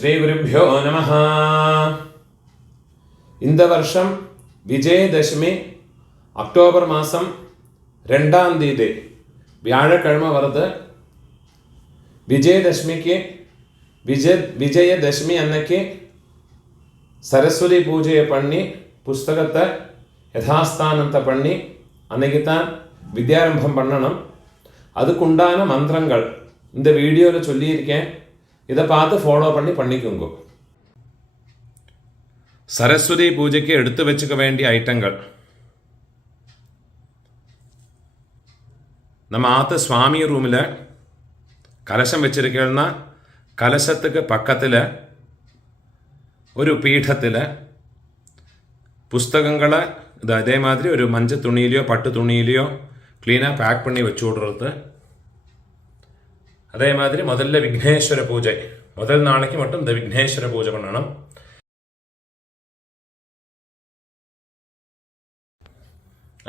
ஸ்ரீ குருப்யோ நமஹ. இந்த வருஷம் விஜயதசமி அக்டோபர் மாதம் 2ஆம் தேதி வியாழக்கிழமை வருது. விஜயதசமிக்கு விஜயதசமி அன்னைக்கு சரஸ்வதி பூஜையை பண்ணி புஸ்தகத்தை யதாஸ்தானத்தை பண்ணி அன்னைக்கு தான் வித்யாரம்பம் பண்ணணும். அதுக்குண்டான மந்திரங்கள் இந்த வீடியோவில் சொல்லியிருக்கேன். இதை பார்த்து ஃபாலோ பண்ணிக்கோங்க. சரஸ்வதி பூஜைக்கு எடுத்து வச்சுக்க வேண்டிய ஐட்டங்கள். நம்ம ஆற்று சுவாமி ரூமில் கலசம் வச்சிருக்கேன்னா கலசத்துக்கு பக்கத்தில் ஒரு பீഠத்தில் புஸ்தகங்களை அதே மாதிரி ஒரு மஞ்சள் துணியிலையோ பட்டு துணியிலையோ க்ளீனாக பேக் பண்ணி வச்சு விடுறது. அதே மாதிரி முதல்ல விக்னேஸ்வர பூஜை, முதல் நாளைக்கு மட்டும் இந்த விக்னேஸ்வர பூஜை பண்ணணும்.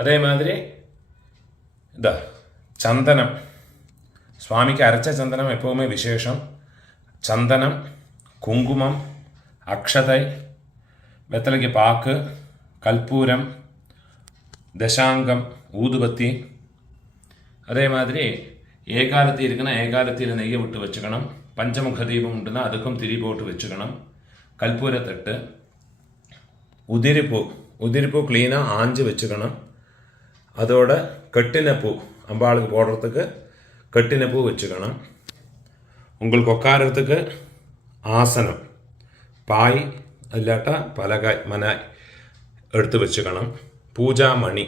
அதே மாதிரி இந்த சந்தனம், சுவாமிக்கு அரைச்ச சந்தனம் எப்போவுமே விசேஷம். சந்தனம், குங்குமம், அக்ஷதை, வெத்தலைக்கு பாக்கு, கற்பூரம், தசாங்கம், ஊதுபத்தி. அதே மாதிரி ஏகாலத்தி இருக்குன்னா ஏகாலத்தியில் நெய்யை விட்டு வச்சுக்கணும். பஞ்சமுக தீபம் உண்டுன்னா அதுக்கும் திரி போட்டு வச்சுக்கணும். கற்பூரத்தட்டு, உதிரிப்பூ க்ளீனாக ஆஞ்சு வச்சுக்கணும். அதோட கட்டின பூ, அம்பாளுக்கு போடுறதுக்கு கட்டின பூ வச்சுக்கணும். உங்களுக்கு உட்காரத்துக்கு ஆசனம், பாய் இல்லாட்டா பலகாய் மனாய் எடுத்து வச்சுக்கணும். பூஜா மணி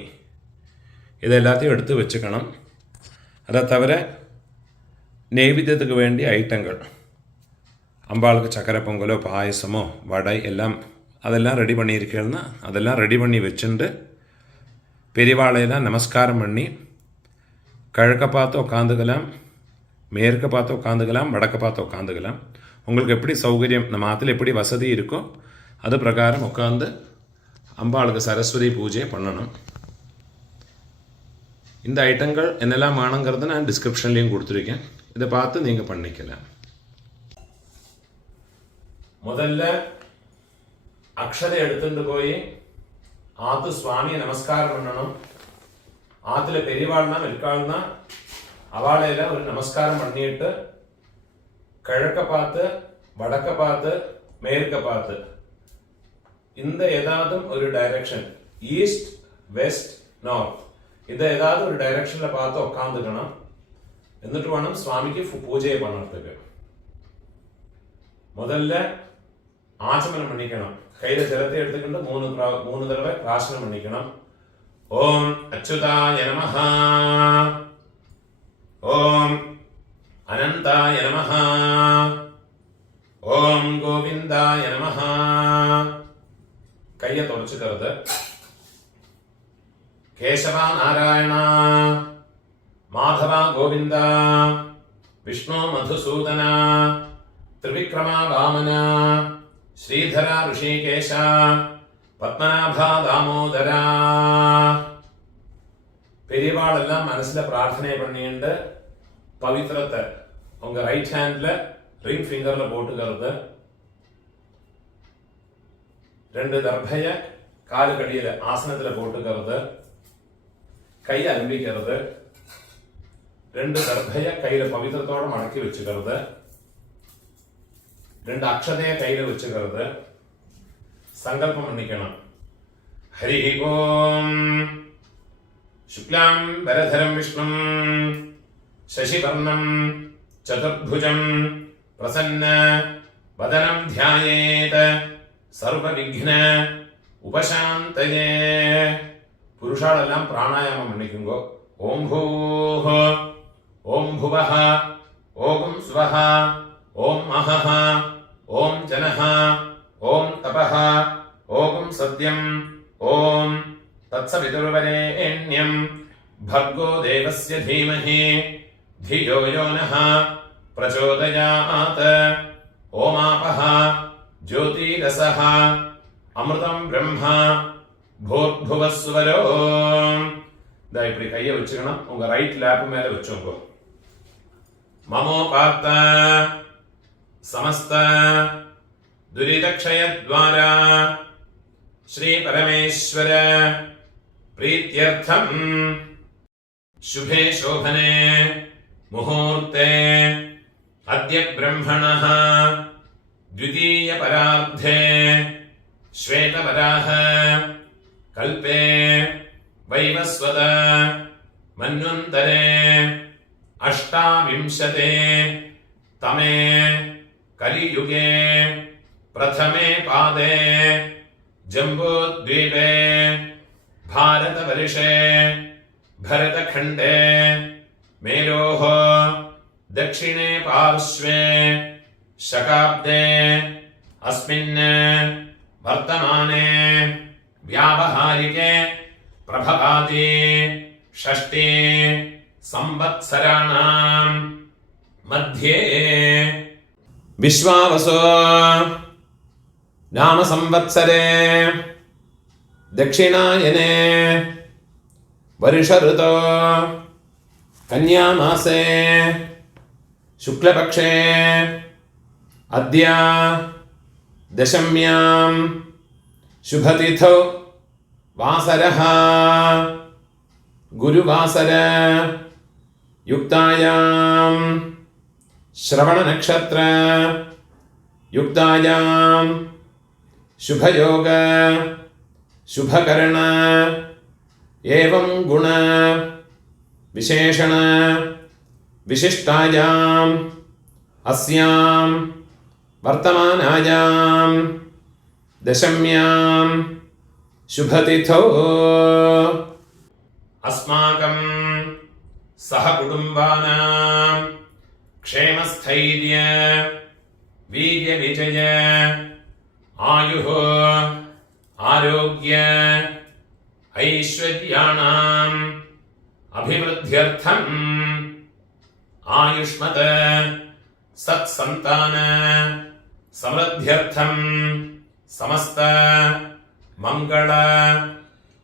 இது எல்லாத்தையும் எடுத்து வச்சுக்கணும். அதை தவிர நெய்வேத்தியத்துக்கு வேண்டிய ஐட்டங்கள், அம்பாளுக்கு சக்கரை பொங்கலோ பாயசமோ வடை எல்லாம் அதெல்லாம் ரெடி பண்ணியிருக்கேன்னா அதெல்லாம் ரெடி பண்ணி வச்சுட்டு பெரியவாளையெல்லாம் நமஸ்காரம் பண்ணி கிழக்க பார்த்து உட்காந்துக்கலாம், மேற்க பார்த்து உட்காந்துக்கலாம், வடக்க பார்த்து உட்காந்துக்கலாம். உங்களுக்கு எப்படி சௌகரியம், நம்ம ஆற்றுல எப்படி வசதி இருக்கோ அது பிரகாரம் உட்காந்து அம்பாளுக்கு சரஸ்வதி பூஜை பண்ணணும். இந்த ஐட்டங்கள் என்னெல்லாம் வேணுங்கிறத நான் டிஸ்கிரிப்ஷன்லேயும் கொடுத்துருக்கேன். இதை பார்த்து நீங்கள் பண்ணிக்கலாம். முதல்ல அக்ஷதை எடுத்துட்டு போய் ஆற்று சுவாமியை நமஸ்காரம் பண்ணணும். ஆற்றுல பெரியவாள்னா இருக்காள்னா அவளையில ஒரு நமஸ்காரம் பண்ணிட்டு கிழக்க பார்த்து வடக்க பார்த்து மேற்க பார்த்து இந்த ஏதாவது ஒரு டைரக்ஷன், ஈஸ்ட் வெஸ்ட் நார்த், இதை ஏதாவது ஒரு டைரக்ஷன்ல பார்த்து உட்காந்துக்கணும். എന്നിട്ട് வேணும் சுவாமிக்கு பூஜையை பண்ணுறதுக்கு. முதல்ல ஆச்சமனம் பண்ணிக்கணும். கையில ஜலத்தை எடுத்துக்கிட்டு மூணு தடவை பிரார்த்தனை பண்ணிக்கணும். ஓம் அச்சுதாய நமஹ, ஓம் அனந்தாய நமஹ, ஓம் கோவிந்தாய நமஹ. கையை தொடச்சுக்கிறது. கேசவா நாராயணா, மாதவா கோவிந்தா, விஷ்ணு மதுசூதனா, திரிவிக்ரமா வாமனா, ஸ்ரீதரா ரிஷிகேஷா, பத்மநாபா தாமோதரா. பெரியவாள் எல்லாம் மனசுல பிரார்த்தனை பண்ணிட்டு பவித்திரத்தை உங்க ரைட் ஹேண்ட்ல ரிங் ஃபிங்கர்ல போட்டுக்கிறது. 2 தர்பைய காலு கடியில ஆசனத்துல போட்டுக்கிறது. கையை அலம்பிக்கிறது. 2 தர்பைய கையில பவித்திரத்தோட மடக்கி வச்சுக்கிறது. 2 அக்ஷதைய கையில வச்சுக்கிறது. சங்கல்பம் பண்ணிக்கணும். ஹரி ஓம் சுக்லாம் வரதரம் விஷ்ணும் சசிவர்ணம் சதுர்புஜம் பிரசன்ன வதனம் தியாயேத் சர்வ விக்ன உபசாந்தயே. புருஷாலெல்லாம் பிராணாயாமம் பண்ணிக்குங்கோ. ஓம் பூஹ, ஓம் புவஹ, ஓம் ஸ்வஹ, ஓம் மஹஹ, ஓம் ஜனஹ, ஓம் தபஹ, ஓம் சத்யம், ஓம் தத்சவிதுர்வரேண்யம் भर्गो देवस्य धीमहि धियो यो नः प्रचोदयात्. ओमापः ज्योतिरसः अमृतं ब्रह्म भूर्भुवस्वरो. இப்படி கையை வச்சுக்கணும். உங்க ரைட் லேப் மேல வச்சுக்கோ. மமோபாத்த சமஸ்த दुरितक्षयद्वारा श्रीपरमेश्वर प्रीत्यर्थं शुभे शोभने मुहूर्ते अद्य ब्रह्मणः द्वितीयपरार्धे श्वेतवराह कल्पे वैवस्वत मन्वन्तरे अष्टाविंशते तमे कलियुगे प्रथमे पादे जम्बूद्वीपे भारतवर्षे भरतखण्डे मेरोः दक्षिणे पार्श्वे शकाब्दे अस्मिन् वर्तमाने व्यावहारिके प्रभवाति षष्ठी संवत्सराणां मध्ये विश्वावसु नाम संवत्सरे दक्षिणायने वर्ष ऋतो कन्यामासे शुक्लपक्षे अद्य दशम्यां शुभतिथौ वासरः गुरुवासर युक्तायां श्रवणनक्षत्र युक्तायां शुभयोग शुभकर्ण एवं गुण विशेषण विशिष्टायाम् अस्यां वर्तमानायां दशम्यां शुभतिथौ अस्माकं सहकुटुम्बानां क्षेमस्थैर्य वीर्यविजय आयुः आरोग्य ऐश्वर्याणाम् अभिवृद्ध्यर्थम् आयुष्मत् सत्सन्तान समृद्ध्यर्थम् समस्त मंगल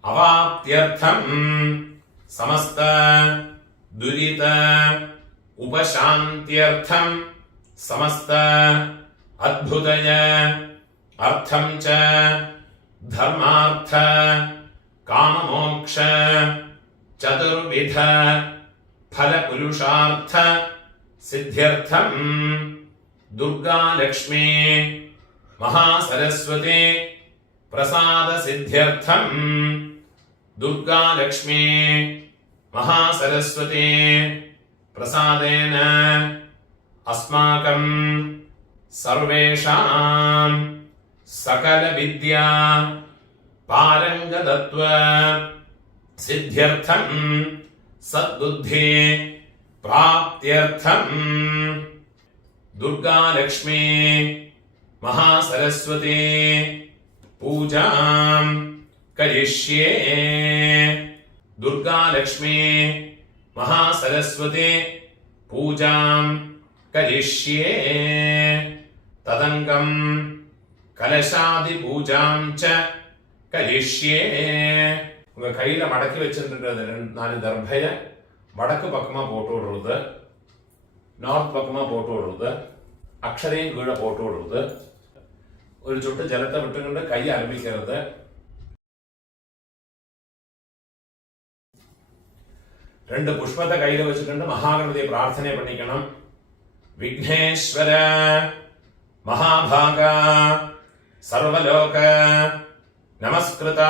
अवाप्त्यर्थम् समस्त दुरित उपशान्त्यर्थम् समस्त अद्भुतय अर्थं च धर्मार्थ काममोक्ष चतुर्विध फलपुरुषार्थ सिद्ध्यर्थं दुर्गा लक्ष्मी महासरस्वती प्रसाद सिद्ध्यर्थं दुर्गा लक्ष्मी महासरस्वती प्रसादेन अस्माकं सर्वेषां सकल विद्या पारंगतत्व सिद्ध्यर्थं सद्बुद्धि प्राप्त्यर्थं दुर्गा लक्ष्मी महासरस्वती पूजां करिष्ये। दुर्गा लक्ष्मी महासरस्वती पूजां करिष्ये। तदंगं कलशादि पूजां च करिष्ये. உங்க கையில மடக்கி வச்சிருக்கிறது 4 தர்பைய வடக்கு பக்கமா போட்டு விடுறது, நார்த் பக்கமா போட்டு விடுறது, அக்ஷரையும் கீழே போட்டு விடுறது, ஒரு சொட்டு ஜலத்தை விட்டுக்கிட்டு கையை ஆரம்பிக்கிறது. ரெண்டு புஷ்பத்தை கையில வச்சுக்கிட்டு மகாகணபதியை பிரார்த்தனை பண்ணிக்கணும். விக்னேஸ்வர महाभागा सर्वलोक नमस्कृता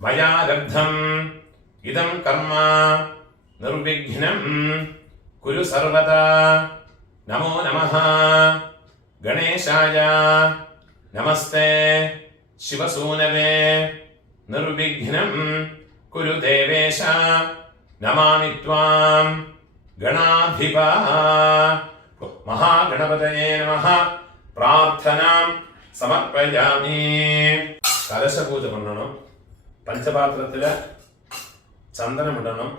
मया लब्धम् इदं कर्म निर्विघ्नं कुरु सर्वदा. नमो नमः गणेशाय नमस्ते शिवसूनवे निर्विघ्नं कुरु देवेश. नमामि त्वां गणाधिपा. महागणपतये नमः. प्रार्थनां समर्पयामि. कलश पूजा பண்ணனும். பஞ்சபாத்திரத்துல சந்தனம் இடணும்.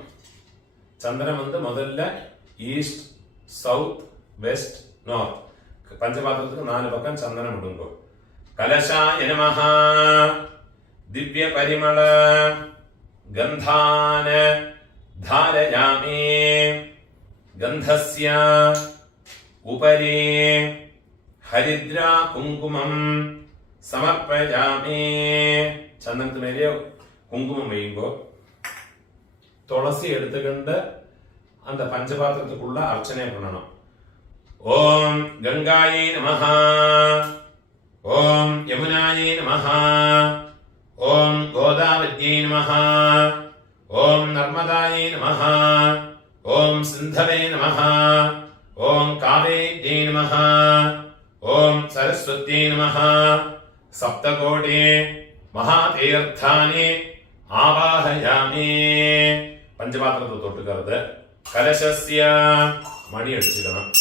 சந்தனம் வந்து முதல்ல ஈஸ்ட், சவுத், வெஸ்ட், நார்த் பஞ்சபாத்திரத்துக்கு 4 பக்கம் சந்தனம் இடுங்க. கலசாய நமः. दिव्य परिमल गंधान धारयामि. गंधस्य उपरि ഹരിദ്രാ കുങ്കുമം സമർപ്പയാമി. ചന്ദനത്തിന് മേലെ കുങ്കുമം വെയ്യുമ്പോൾ തുളസി എടുത്തുകൊണ്ട് அந்த பஞ்சபாத்திரத்துக்குள்ள அர்ச்சனை பண்ணணும். ஓம் கங்காயை நமஹ, ஓம் யமுனாயை நமஹ, ஓம் கோதாவத்யை நமஹ, ஓம் நர்மதாயை நமஹ, ஓம் சிந்தவே நமஹ, ஓம் காவேத்யை நமஹ, ஓம் சரஸ்வத்யை நமஹ. சப்தகோடி மகாதீர்த்தானி ஆவாஹயாமி. பஞ்சபாத்திரத்தை தொட்டுக்கிறது. கலசஸ்ய மணி அடிச்சுக்கணும்.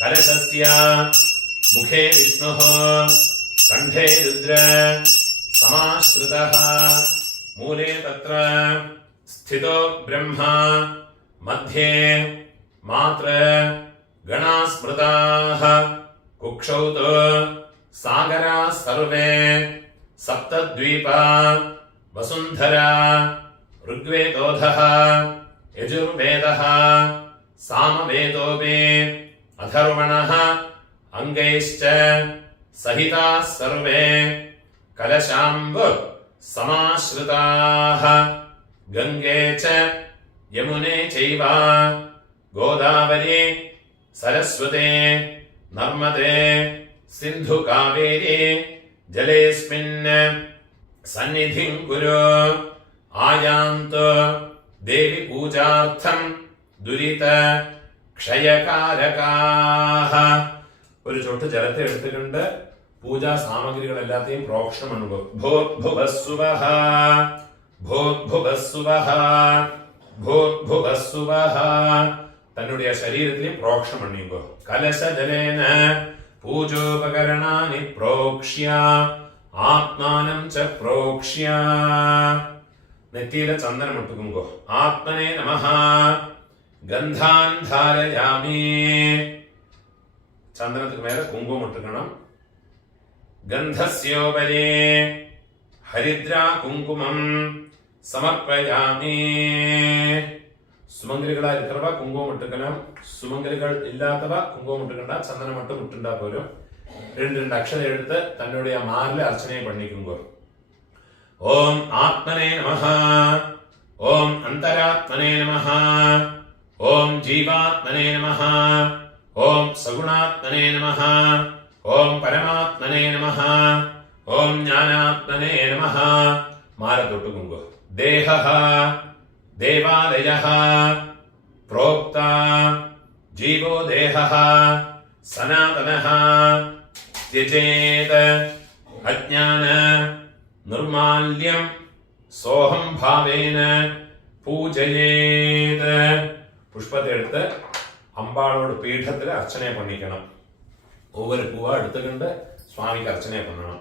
கலசஸ்ய முகே விஷ்ணு கண்டே ருத்ர சமாஸ்ருதः மூலே தத்ர ஸ்திதோ பிரம்மா மத்தியே மாத்ர கணாஸ்மிருதாः குக்ஷௌ து சாகராः சர்வே சப்தத்வீபா வசுந்தரா ऋग्वेदोऽधः यजुर्वेदः सामवेदोऽपि अथर्वणः अङ्गैश्च सहिताः सर्वे कलशाम्ब समाश्रिताः गङ्गे च यमुने चैव गोदावरी सरस्वती नर्मदे सिन्धुकावेरी जलेऽस्मिन् सन्निधिं कुरु. आयान्तु देवी पूजार्थं दुरित ക്ഷയകാരകാഹ. ഒരു ചൊട്ട് ജലത്തെ എടുത്തുകൊണ്ട് പൂജാ സാമഗ്രികൾ എല്ലാത്തെയും പ്രോക്ഷണം അനുഭവം. ഭൂർഭുവസ്സുവഃ ഭൂർഭുവസ്സുവഃ ഭൂർഭുവസ്സുവഃ. തന്നുடைய ശരീരത്തിലെ പ്രോക്ഷണം അണിയുമ്പോൾ കലശജലേന പൂജോപകരണാനി പ്രോക്ഷ്യ ആത്മാനം ച പ്രോക്ഷ്യ. നെറ്റിയിലെ ചന്ദനം ഇട്ടുകുമ്പോ ആത്മനേ നമഃ ഗന്ധാൻ ധാരയാമി. ചന്ദനത്തിന് മേലെ കുങ്കുമം ഇട്ടുക്കണം. ഗന്ധസ്യോപരി ഹരിദ്രാ കുങ്കുമം സമർപ്പയാമി. സുമംഗലികളായി இருக்கிறவ കുങ്കുമം ഇട്ടുക്കണം. സുമംഗലികൾ ഇല്ലാത്തവ കുങ്കുമം ഇട്ടുകണ്ട. ചന്ദനം மட்டும் ഇട്ടുണ്ടാ പോലും. രണ്ട് അക്ഷരം എടുത്ത് തന്നുடைய മാറിലെ അർച്ചനയെ പണിക്കുമ്പോ ഓം ആത്മനേ നമഃ, ഓം അന്തരാത്മനേ നമഃ, ഓം ജീവാത്മനേ നമഃ, ഓം സഗുണാത്മനേ നമഃ, ഓം പരമാത്മനേ നമഃ, ഓം ജ്ഞാനാത്മനേ നമഃ. മാല തൊട്ടുകുമ്പോ ദേഹഃ ദേവാലയഃ പ്രോക്ത ജീവോ ദേഹഃ സനാതനഃ ത്യജേത് അജ്ഞാന നിർമാല്യം സോഹം ഭാവേന പൂജയേത്. പുഷ്പത്തെ എടുത്ത് അമ്പാളോട് പീഠത്തിൽ അർച്ചനയെ പണിക്കണം. ഒവ്വൊരു പൂവ എടുത്തുകൊണ്ട് സ്വാമിക്ക് അർച്ചനയെ പണണം.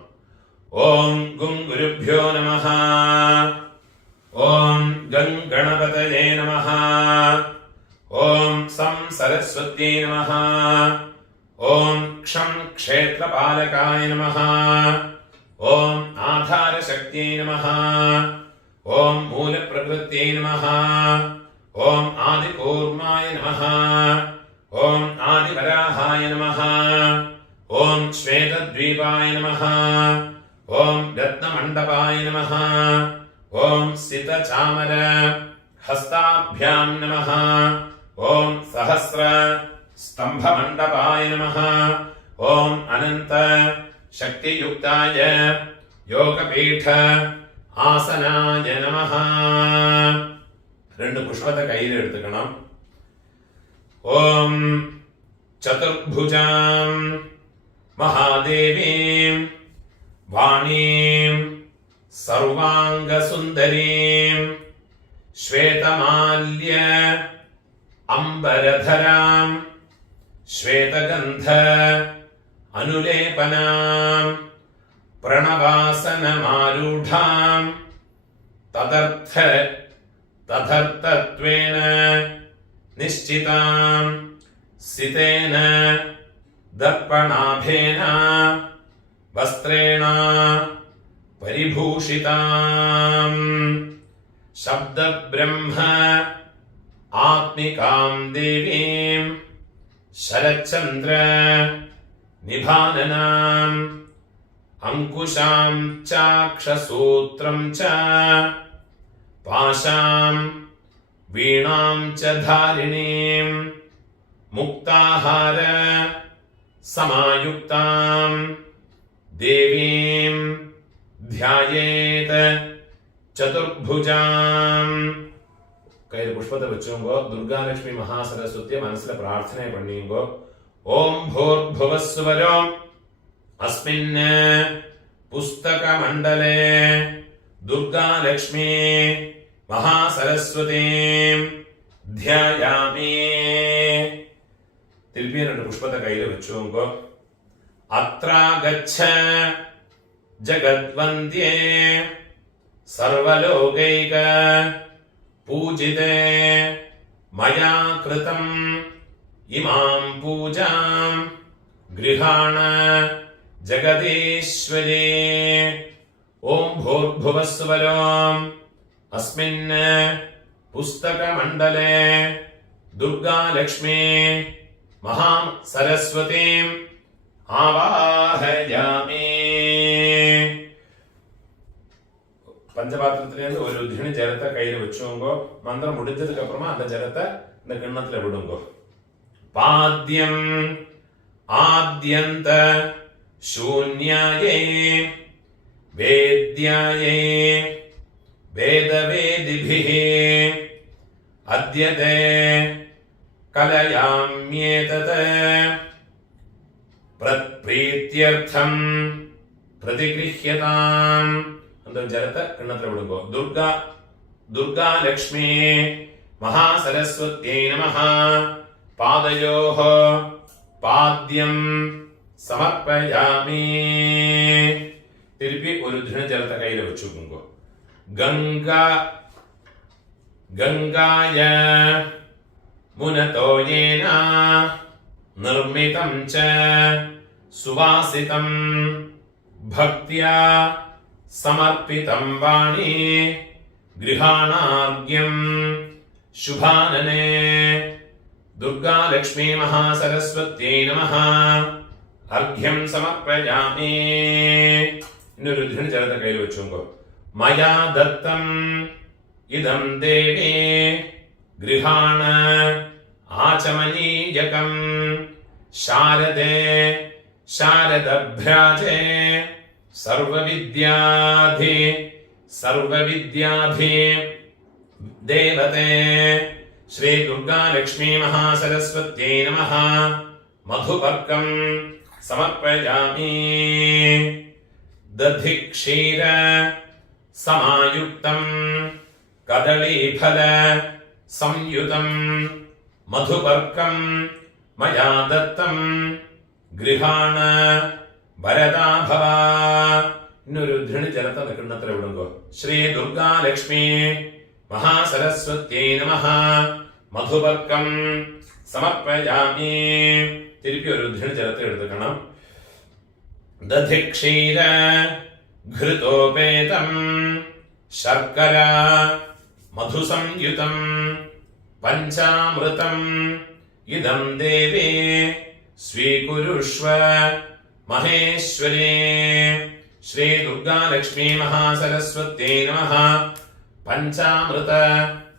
ഓം ഗും ഗുരുഭ്യോ നമഃ, ഓം ഗം ഗണപതയേ നമഃ, ഓം സം സരസ്വത്യേ നമഃ, ഓം ക്ഷം ക്ഷേത്രപാലകായ നമഃ, ഓം ആധാരശക്തിയേ നമഃ, ഓം മൂലപ്രകൃത്യേ നമഃ, ഓം ആദികൂർമായ നമഃ, ഓം ആദിവരാഹായ നമഃ, ഓം ശ്വേതദ്വീപായ നമഃ, ഓം രത്നമണ്ഡപായ നമഃ, ഓം സിതചാമര ഹസ്താഭ്യാം നമഃ, ഓം സഹസ്ര സ്തംഭമണ്ഡപായ നമഃ, ഓം അനന്ത ശക്തിയുക്തായ യോഗപീഠ ആസനായ നമഃ. രണ്ട് പുഷ്പത്തെ കയ്യിൽ എടുത്തുക്കണം. ഓം ചതുർഭുജാം മഹാദേവീം വാണീം സർവാംഗസുന്ദരീം ശ്വേതമാല്യ അംബരധരാം ശ്വേതഗന്ധ അനുലേപനാം പ്രണവാസനമാരൂഢാം തദർത്ഥത്വേന നിശ്ചിതാം സിതേന ദർപ്പണാഭേന വസ്ത്രേണ പരിഭൂഷിതാം ശബ്ദബ്രഹ്മ ആത്മികാം ദേവീം ശരചന്ദ്ര നിഭാനനാം അങ്കുശാം ചാക്ഷസൂത്രം ച പാശാം വീണാം ച ധാരിണീം മുക്താഹാര സമായുക്താം ദേവീം ധ്യായേത് ചതുർഭുജാം. കയ്യിൽ പുഷ്പത്തെ വെച്ചുമ്പോ ദുർഗാലക്ഷ്മി മഹാസരസ്വതിയെ മനസ്സിലെ പ്രാർത്ഥന പണിയുമ്പോ ഓം ഭൂർഭുവസ്സുവരോ അസ്മിന് പുസ്തകമണ്ഡലേ ദുർഗാലക്ഷ്മി മഹാസരസ്വതി ധ്യായാമി. തിരുപ്പി രണ്ട് പുഷ്പത്തെ കയ്യിൽ വെച്ചുമ്പോ അത്രാഗച്ഛ ജഗദ്വന്ദ്യേ സർവലോകൈക പൂജിതേ മയാ കൃതം ഇമാം പൂജാം ഗൃഹാണ ജഗദീശ്വരേ. ഓം ഭൂർഭുവസ്സുവരോ അസ്മിന് പുസ്തകമണ്ഡലേ ദുർഗാലക്ഷ്മി മഹാം സരസ്വതീം ആവാഹയാമി. பஞ்சபாத்திரத்திலேருந்து ஒரு தினி ஜலத்தை கையில வச்சுங்கோ. மந்திரம் முடிஞ்சதுக்கு அப்புறமா அந்த ஜலத்தை இந்த கிண்ணத்துல விடுங்கோ. பாத்யம் ஆத்யந்த சூன்யாயே வேத்யாயே வேதவேதிபிஹி அத்யதே கலயாம்யேதத் பிரத்ப்ரீத்யர்த்தம் பிரதிகிருஹ்யதாம். அந்த ஜலத்தை கிண்ணத்துல விடுங்கோ. துர்கா லக்ஷ்மி மகாசரஸ்வத்யை நமஹ. பாதயோஹ பாத்யம் சமர்ப்பயாமி. திருப்பி ஒரு தின ஜலத்தை கையில வச்சுக்கோங்க. கங்காய முனதோயேன நிர்மிதம் ச சுவாசிதம் பக்தியா സമർപ്പിതം വാണി ഗൃഹാണാർഘ്യം ശുഭാനനേ ദുർഗാലക്ഷ്മീ മഹാസരസ്വത്यै നമഃ. അർഘ്യം സമർപ്പയാമി. ഇന്നൊരു ധൃണി ജലത്തെ കയ്യിൽ വെച്ചുങ്കോ. മയാ ദത്തം ഇദം ദേവി ഗൃഹാണ ആചമനീയകം ശാരദേ ശാരദഭ്രാജേ സർവവിദ്യാധി ദേവതേ ശ്രീ ദുർഗാലക്ഷ്മീ മഹാസരസ്വത്यै നമഃ. മധുപർക്കം സമർപ്പയാമി. ദധിക്ഷീര സമായുക്തം കദളീഫല സംയുതം മധുപർക്കം മയാ ദത്തം ഗൃഹാണ വരദാഭവ. ഇന്നൊരു ധൃണി ജലത്തെ കിണ്ണത്തിൽ വിടുങ്കോ. ശ്രീ ദുർഗാലക്ഷ്മി മഹാസരസ്വത്यै നമഃ. മധുപർക്കം സമർപ്പയാമി. തിരുപ്പി ഒരു ധൃണി ജലത്തെ എടുക്കണം. ദധിക്ഷീര ഘൃതോപേതം ശർക്കര മധുസംയുതം പഞ്ചാമൃതം ഇദം ദേവി സ്വീകുരുഷ്വ മഹേശ്വരേ. ശ്രീ ദുർഗാലക്ഷ്മീ മഹാസരസ്വത്यै നമഃ. പഞ്ചാമൃത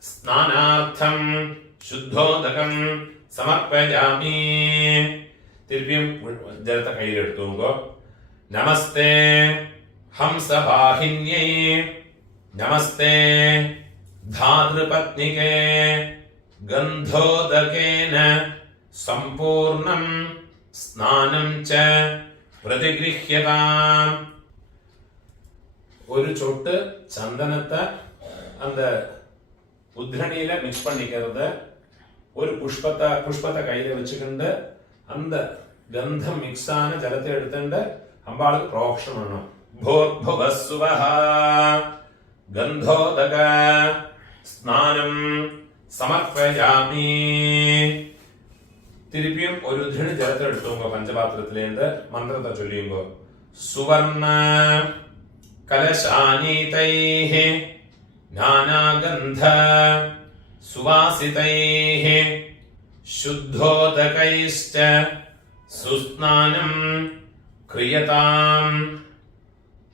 സ്നാനാർത്ഥം ശുദ്ധോദകം സമർപ്പയാമി. തിരുപ്പിയും ജലത്തെ കയ്യിലെടുത്തുങ്കോ. നമസ്തേ ഹംസവാഹിന്യൈ നമസ്തേ ധാതൃപത്നികേ ഗന്ധോദകേന സമ്പൂർണം സ്നാനം ച പ്രതിഗൃഹ്യതാം. ஒரு சொட்டு சந்தனத்தை அந்த உத்ரணியில மிக்ஸ் பண்ணிக்கிறது. ஒரு புஷ்பத்தை கையில வச்சுக்கிண்டு அந்த கந்தம் மிக்ஸ் ஆன ஜலத்தை எடுத்துட்டு அம்பாளுக்கு புரோக்ஷம் பண்ணணும். ഭൂർഭുവസ്സുവഃ ഗന്ധോദക സ്നാനം സമർപ്പയാമി. തിരുപ്പിയും ഒരു ധൃണി ജലത്തിൽ എടുത്തുങ്കോ. പഞ്ചപാത്രത്തിലേന്ത് മന്ത്രത്തെ ചൊല്ലിയുങ്കോ. സുവർണ കലശാനീതൈഃ നാനാഗന്ധ സുവാസിതൈഃ ശുദ്ധോദകൈശ്ച സുസ്നാനം ക്രിയതാം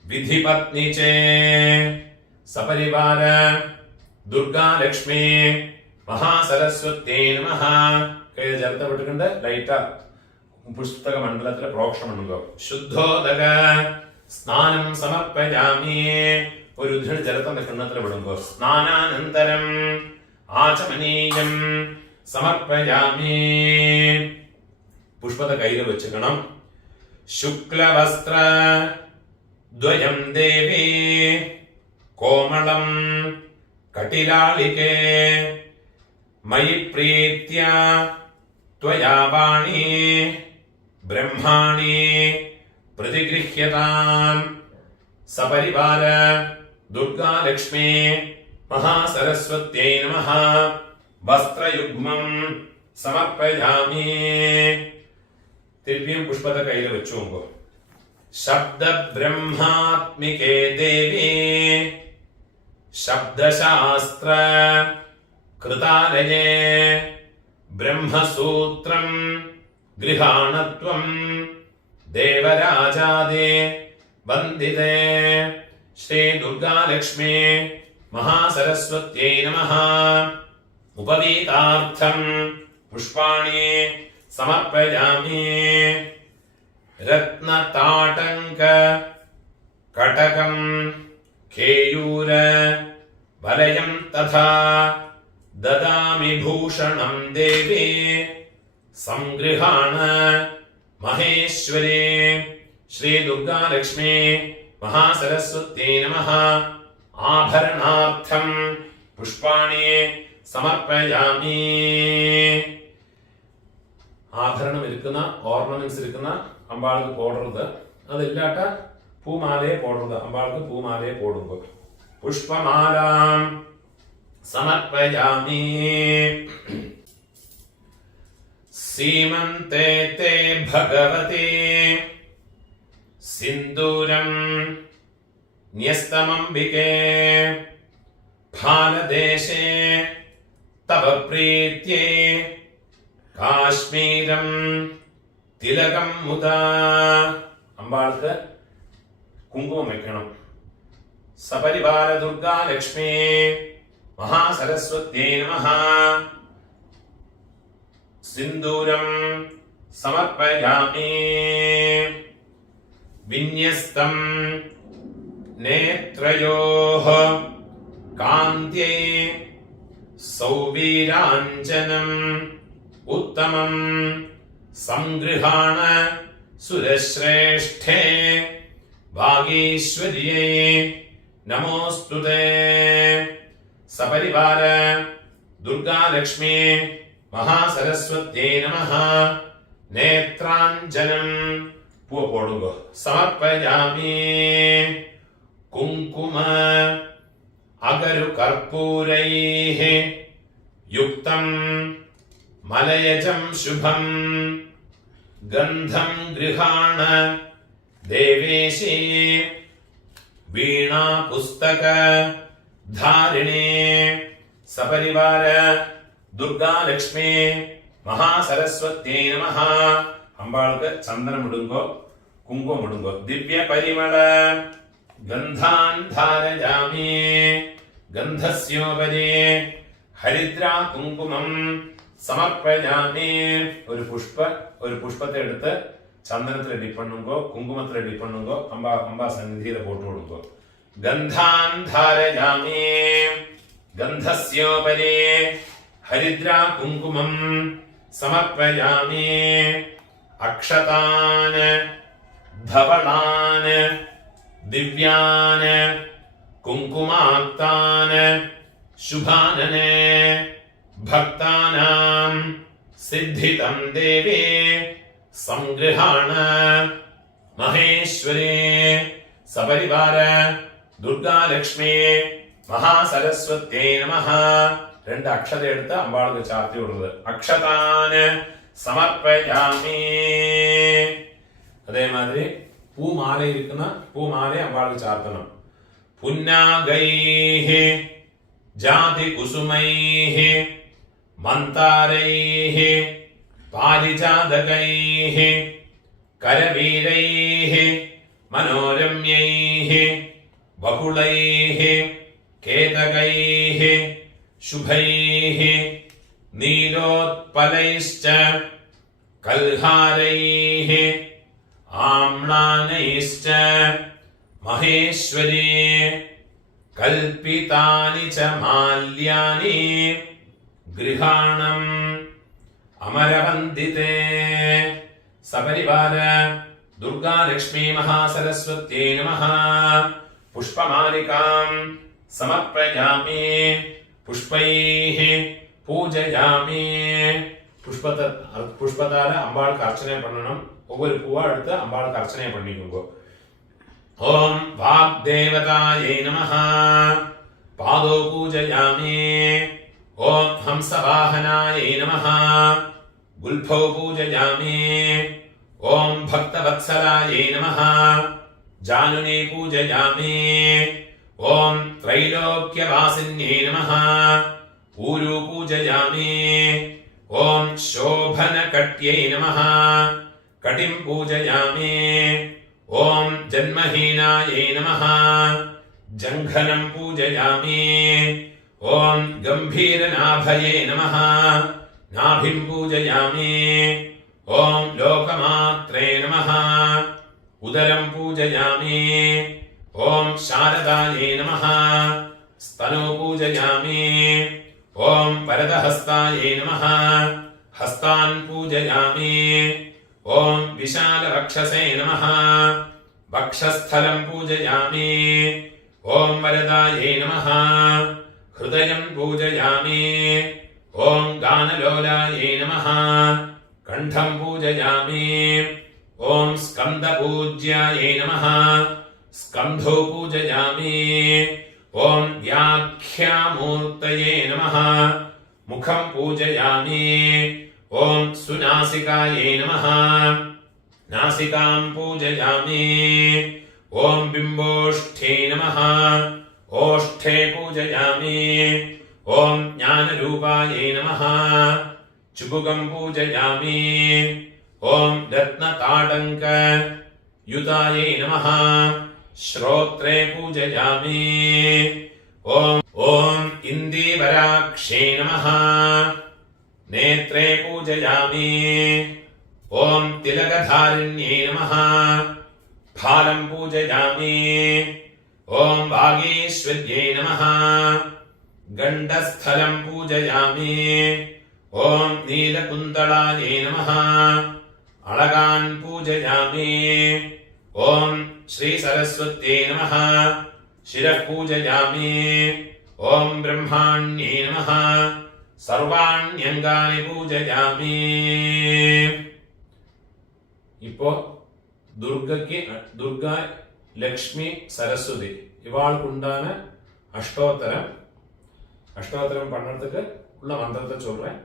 വിധിപത്നി ചേ സപരിവാര ദുർഗാലക്ഷ്മി മഹാസരസ്വത്യേ നമഃ. ചേർത്തപ്പെട്ടിട്ടുണ്ട്. ലൈറ്റ് പുസ്തക മണ്ഡലത്തിലെ പ്രോക്ഷണം ഉണ്ടോ. ശുദ്ധോദക സ്നാനം സമർപ്പയാമി. ഒരു ഉദ്ധരണി ജലത്തിന്റെ കിണ്ണത്തിൽ വിടുമ്പോ സ്നാനാനന്തരം ആചമനീയം സമർപ്പയാമി. പുഷ്പത്തെ കയ്യിൽ വെച്ചുക്കണം. ശുക്ലവസ്ത്ര ദ്വയം ദേവി കോമളം കട്ടിലാളികേ മയി പ്രീത്യ ത്വയാ വാണി ബ്രഹ്മാണി പ്രതിഗൃഹ്യതാം. സപരിവാര ദുർഗാലക്ഷ്മി മഹാസരസ്വത്യൈ നമഃ. വസ്ത്രയുഗ്മം സമർപ്പയാമി. തിരുപ്പിയും പുഷ്പത്തെ കയ്യിൽ വെച്ചു നോക്കൂ. ശബ്ദ ബ്രഹ്മാത്മികേ ദേവി ശബ്ദശാസ്ത്ര കൃതാലയേ ബ്രഹ്മസൂത്രം ഗൃഹാണത്വം ദേവരാജാദേ വന്ദിതേ. ശ്രീ ദുർഗാലക്ഷ്മി മഹാസരസ്വത്യൈ നമഃ. ഉപവീതാർത്ഥം പുഷ്പാണി സമർപ്പയാമി. രത്നതാടങ്ക കടകം കേയൂര വലയം തഥാ ദദാമി ഭൂഷണം ദേവി സംഗൃഹാണ മഹേശ്വരി. ശ്രീ ദുർഗാലക്ഷ്മി മഹാസരസ്വത്യൈ നമഃ. ആഭരണാർത്ഥം പുഷ്പാണി സമർപ്പയാമി. ആഭരണം ഇരിക്കുന്ന ഓർണമെന്റ്സ് ഇരിക്കുന്ന അമ്പാൾക്ക് പോടരുത്. അതില്ലാട്ട പൂമാലയെ പോടരുത്. അമ്പാൾക്ക് പൂമാലയെ പോടുമ്പോ പുഷ്പമാലാം സമർപ്പയാമി. സീമന്തേ തേ ഭഗവതി സിന്ദൂരം ന്യസ്തമംബികേ ഭാരതദേശേ തവ പ്രീത്യേ കാശ്മീരം തിലകം മുദാ. അമ്പാൾക്ക് കുങ്കുമം വെക്കണം. സപരിവാര ദുർഗാലക്ഷ്മി മഹാസരസ്വത്യൈ നമഃ. സിന്ദൂരം സമർപ്പയാമി. വിന്യസ്തം നേത്രയോഃ കാന്ത്യൈ സൗവീരാഞ്ജനം ഉത്തമം സംഗൃഹാണ സുരശ്രേഷ്ഠേ വാഗീശ്വര്യൈ നമോസ്തുതേ. സപരിവാര ദുർഗാലക്ഷ്മി മഹാസരസ്വത്യൈ നമഃ. നേത്രാഞ്ജനം പൂവ് പോടുമ്പോ സമർപ്പയാമി. കുങ്കുമ അഗരു കർപ്പൂരൈഃ യുക്തം മലയജം ശുഭം ഗന്ധം ഗൃഹാണ ദേവേശി. വീണാ പുസ്തക ധാരിണേ. സപരിവാര ദുർഗാലക്ഷ്മി മഹാസരസ്വത്യൈ നമഃ. അമ്പാൾക്ക് ചന്ദനം ഇടുമ്പോ കുങ്കുമം ഇടുമ്പോ ദിവ്യ പരിമള ഗന്ധാൻ ധാരയാമി. ഗന്ധസ്യോപരി ഹരിദ്ര കുങ്കുമം സമർപ്പയാമി. ഒരു പുഷ്പത്തെ എടുത്ത് ചന്ദനത്തിൽ ഡിപ്പണ്ണുമ്പോ കുങ്കുമത്തിൽ ഡിപ്പണ്ണുമ്പോ അമ്പ സന്നിധിയിലെ പോട്ട് കൊടുക്കോ. ഗന്ധാൻ ധാരയാമി. ഗന്ധസ്യോപരി ഹരിദ്ര കുങ്കുമം സമർപ്പയാമി. അക്ഷതാൻ ധവളാൻ ദിവ്യാൻ കുങ്കുമാക്താൻ ശുഭാനനെ ഭക്താനാം സിദ്ധിതം ദേവി സംഗൃഹാണ മഹേശ്വരി. സപരിവാര ദുർഗാലക്ഷ്മി മഹാസരസ്വത്യൈ നമഃ. രണ്ട് അക്ഷത എടുത്ത് അമ്പാൾക്ക് ചാർത്തി കൊടുത്തത്. അക്ഷതാന് സമർപ്പയാമി. അതേമാതിരി പൂമാല ഇരിക്കുന്ന പൂമാലയെ അമ്പാൾക്ക് ചാർത്തണം. പുന്നാഗൈഃ ജാതി കുസുമൈഃ മന്താരൈഃ പാരിജാതകൈഃ കരവീരൈഃ മനോരമ്യൈഃ ബഹുളൈഃ കേതകൈഃ ശുഭൈഃ നീലോത്പലൈശ്ച കൽഹാരൈഃ ആമ്ലാനൈശ്ച മഹേശ്വരീ കൽപ്പിതാനി ച മാല്യാനി ഗൃഹാണം അമരവന്ദിതേ. സപരിവാര ദുർഗാ ലക്ഷ്മീ മഹാസരസ്വത്यै നമഃ. പുഷ്പമാലികാം സമർപ്പയാമി. പുഷ്പൈഃ പൂജയാമി. புஷ்பத்தால அம்பாளுக்கு அர்ச்சனை பண்ணணும். ஒவ்வொரு பூவா எடுத்து அம்பாளுக்கு அர்ச்சனை பண்ணிக்கோங்க. ஓம் வாக்தேவதாயை நமஹ. பாதோ பூஜயாமி. ஓம் ஹம்சவாஹனாயை நமஹ. குல்பௌ பூஜயாமி. ஓம் பக்தவத்சலாயை நமஹ. ஜானுனே பூஜயாமி. ஓம் த்ரைலோக்யவாசின்யே நமஹ. ஊரு பூஜயாமி. ஓம் சோபனகட்யை நமஹ. கடிம் பூஜயாமி. ஓம் ஜன்மஹீனாயை நமஹ. ஜங்கனம் பூஜயாமி. ஓம் கம்பீரநாபயே நமஹ. நாபிம் பூஜயாமி. ஓம் லோகமாத்ரே நமஹ. உதரம் பூஜயாமி. ஓம் சாரதாயை நமஹ. ஸ்தனோ பூஜயாமி. ஓம் வரதஹஸ்தாயை நமஹ. ஹஸ்தான் பூஜயாமி. ஓம் விஷாலவக்ஷசே நமஹ. வக்ஷஸ்தலம் பூஜயாமி. ஓம் வரதாயை நமஹ. ஹிருதயம் பூஜயாமி. ஓம் கானலோலாயை நமஹ. கண்டம் பூஜயாமி. ஓம் ஸ்கந்தபூஜ்யாயை நமஹ. ஸ்கந்தோ பூஜயாமி. ஓம் வியாக்யாமூர்த்தயே நமஹ. முகம் பூஜயாமி. ஓம் சுநாசிகாயை நமஹ. நாசிகாம் பூஜயாமி. ஓம் பிம்போஷ்டே நமஹ. ஓஷ்டே பூஜயாமி. ஓம் ஞானரூபாயை நமஹ. சுபுகம் பூஜயாமி. ஓம் ரத்னதாடங்க யுதாயை நமஹ. श्रोत्रे पूजयामि. ओम इंदीवराक्षे नमः. नेत्रे पूजयामि. ओम तिलकधारिण्ये नमः. फालं पूजयामि. ओम वागीश्वर्ये नमः. गण्डस्थलं पूजयामि. ओम नीलकुन्तलाये नमः. अलगान् पूजयामि. ओम श्री सरस्वत्यै नमः. शिरः पूजयामि. ओम ब्रह्माण्ये नमः. सर्वाण्यङ्गानि पूजयामि. இப்போ துர்கா லக்ஷ்மி சரஸ்வதி இவாளுக்கு உண்டான அஷ்டோத்தரம் பண்ணுறதுக்கு உள்ள மந்திரத்தை சொல்றேன்.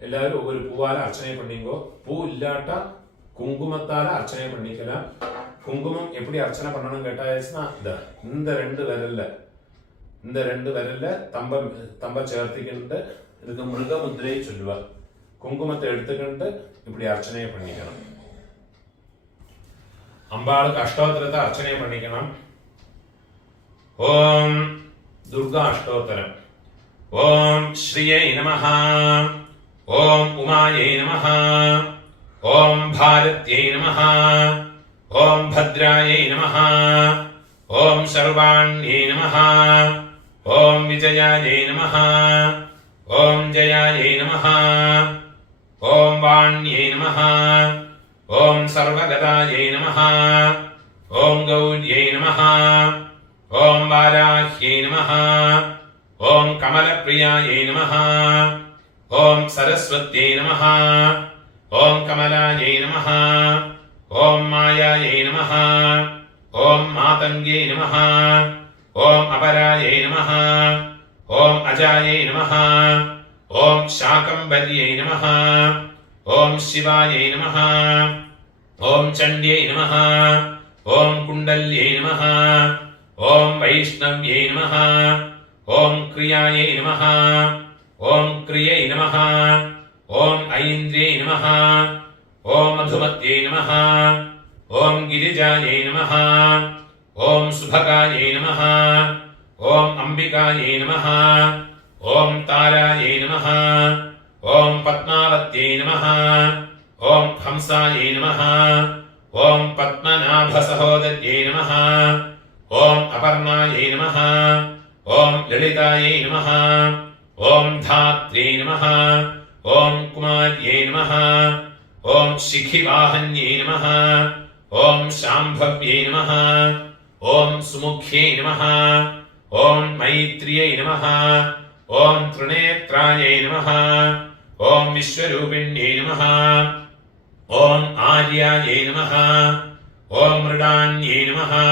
எல்லாரும் ஒவ்வொரு பூவால அர்ச்சனை பண்ணிங்கோ. பூ இல்லாட்டா குங்குமத்தால அர்ச்சனை பண்ணிக்கலாம். குங்குமம் எப்படி அர்ச்சனை பண்ணணும் கேட்டாச்சுன்னா இந்த ரெண்டு விரல்ல தம்ப சேர்த்துக்கிட்டு இதுக்கு மிருகமுத்திரையை சொல்லுவார். குங்குமத்தை எடுத்துக்கிட்டு இப்படி அர்ச்சனையை பண்ணிக்கணும். அம்பாளுக்கு அஷ்டோத்தரத்தை அர்ச்சனை பண்ணிக்கணும். ஓம் துர்கா அஷ்டோத்தரம். ஓம் ஸ்ரீயை நமஹ. ஓம் உமாயை நமஹ. ஓம் பாரத்யை நமஹ. ஓம் பத்ராயை நமஹ. ஓம் சர்வாண்யை நமஹ. ஓம் விஜயாயை நமஹ. ஓம் ஜயாயை நமஹ. ஓம் வாண்யை நமஹ. ஓம் சர்வகதாயை நமஹ. ஓம் கௌர்யை நமஹ. ஓம் வாராஹ்யை நமஹ. ஓம் கமலப்பிரியாயை நமஹ. ஓம் சரஸ்வத்யை நமஹ. ஓம் கமலாயை நமஹ. ஓம் மாயாயை நமஹ. ஓம் மாதங்யை நமஹ. ஓம் அபராயை நமஹ. ஓம் அஜாயை நமஹ. ஓம் சாகம்பர்யை நமஹ. ஓம் சிவாயை நமஹ. ஓம் சண்ட்யை நமஹ. ஓம் குண்டல்யை நமஹ. ஓம் வைஷ்ணவ்யை நமஹ. ஓம் கிரியாயை நமஹ. ஓம் கிரியை நமஹ. ഓം ഐന്ദ്രേ നമഃ. ഓം മധുമത്യേ നമഃ. ഓം ഗിരിജായേ നമഃ. ഓം സുഭഗായേ നമഃ. ഓം അംബികായേ നമഃ. ഓം താരായേ നമഃ. ഓം പത്മാവത്യേ നമഃ. ഓം ഹംസായേ നമഃ. ഓം പത്മനാഭസഹോദര്യേ നമഃ. ഓം അപർണായേ നമഃ. ഓം ലളിതായേ നമഃ. ഓം ധാത്ര്യേ നമഃ. ഓം കുമാര്യേ നമഃ. ഓം ശിഖിവാഹന്യേ നമഃ. ഓം ശാംഭവ്യേ നമഃ. ഓം സുമുഖ്യേ നമഃ. ഓം മൈത്രിയേ നമഃ. ഓം ത്രിനേത്രായേ നമഃ. ഓം വിശ്വരൂപിണ്യേ നമഃ. ഓം ആര്യായേ നമഃ. ഓം മൃഡാന്യേ നമഃ.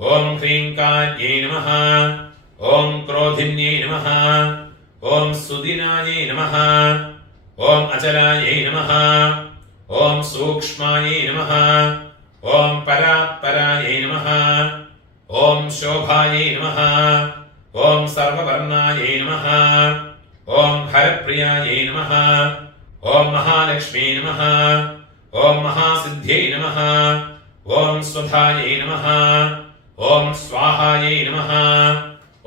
ഓം ഹ്രീങ്കാര്യേ നമഃ. ഓം ക്രോധിന്യേ നമഃ. ഓം സുദിനായേ നമഃ. ഓം അചലായേ നമഃ. ഓം സൂക്ഷ്മായേ നമഃ. ഓം പരാത്പരായേ നമഃ. ഓം ശോഭായേ നമഃ. ഓം സർവവർണായേ നമഃ. ഓം ഹരപ്രിയായേ നമഃ. ഓം മഹാലക്ഷ്മീ നമഃ. ഓം മഹാസിദ്ധ്യൈ നമഃ. ഓം സ്വധായേ നമഃ. ഓം സ്വാഹായേ നമഃ.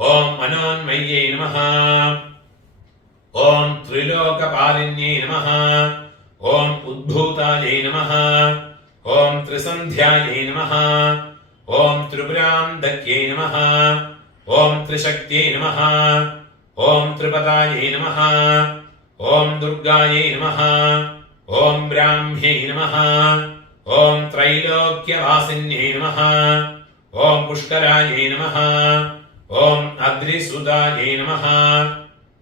ഓം മനോന്മയ്യേ നമഃ. ഓം ത്രിലോകപാലിന്യേ നമഃ. ഓം ഉദ്ഭൂതായേ നമഃ. ഓം ത്രിസന്ധ്യായേ നമഃ. ഓം ത്രിപുരാന്തക്യേ നമഃ. ഓം ത്രിശക്ത്യേ നമഃ. ഓം ത്രിപദായേ നമഃ. ഓം ദുർഗായേ നമഃ. ഓം ബ്രാഹ്മ്യൈ നമഃ. ഓം ത്രൈലോക്യവാസിന്യേ നമഃ. ഓം പുഷ്കരായേ നമഃ. ഓം അദ്രിസുതായേ നമഃ.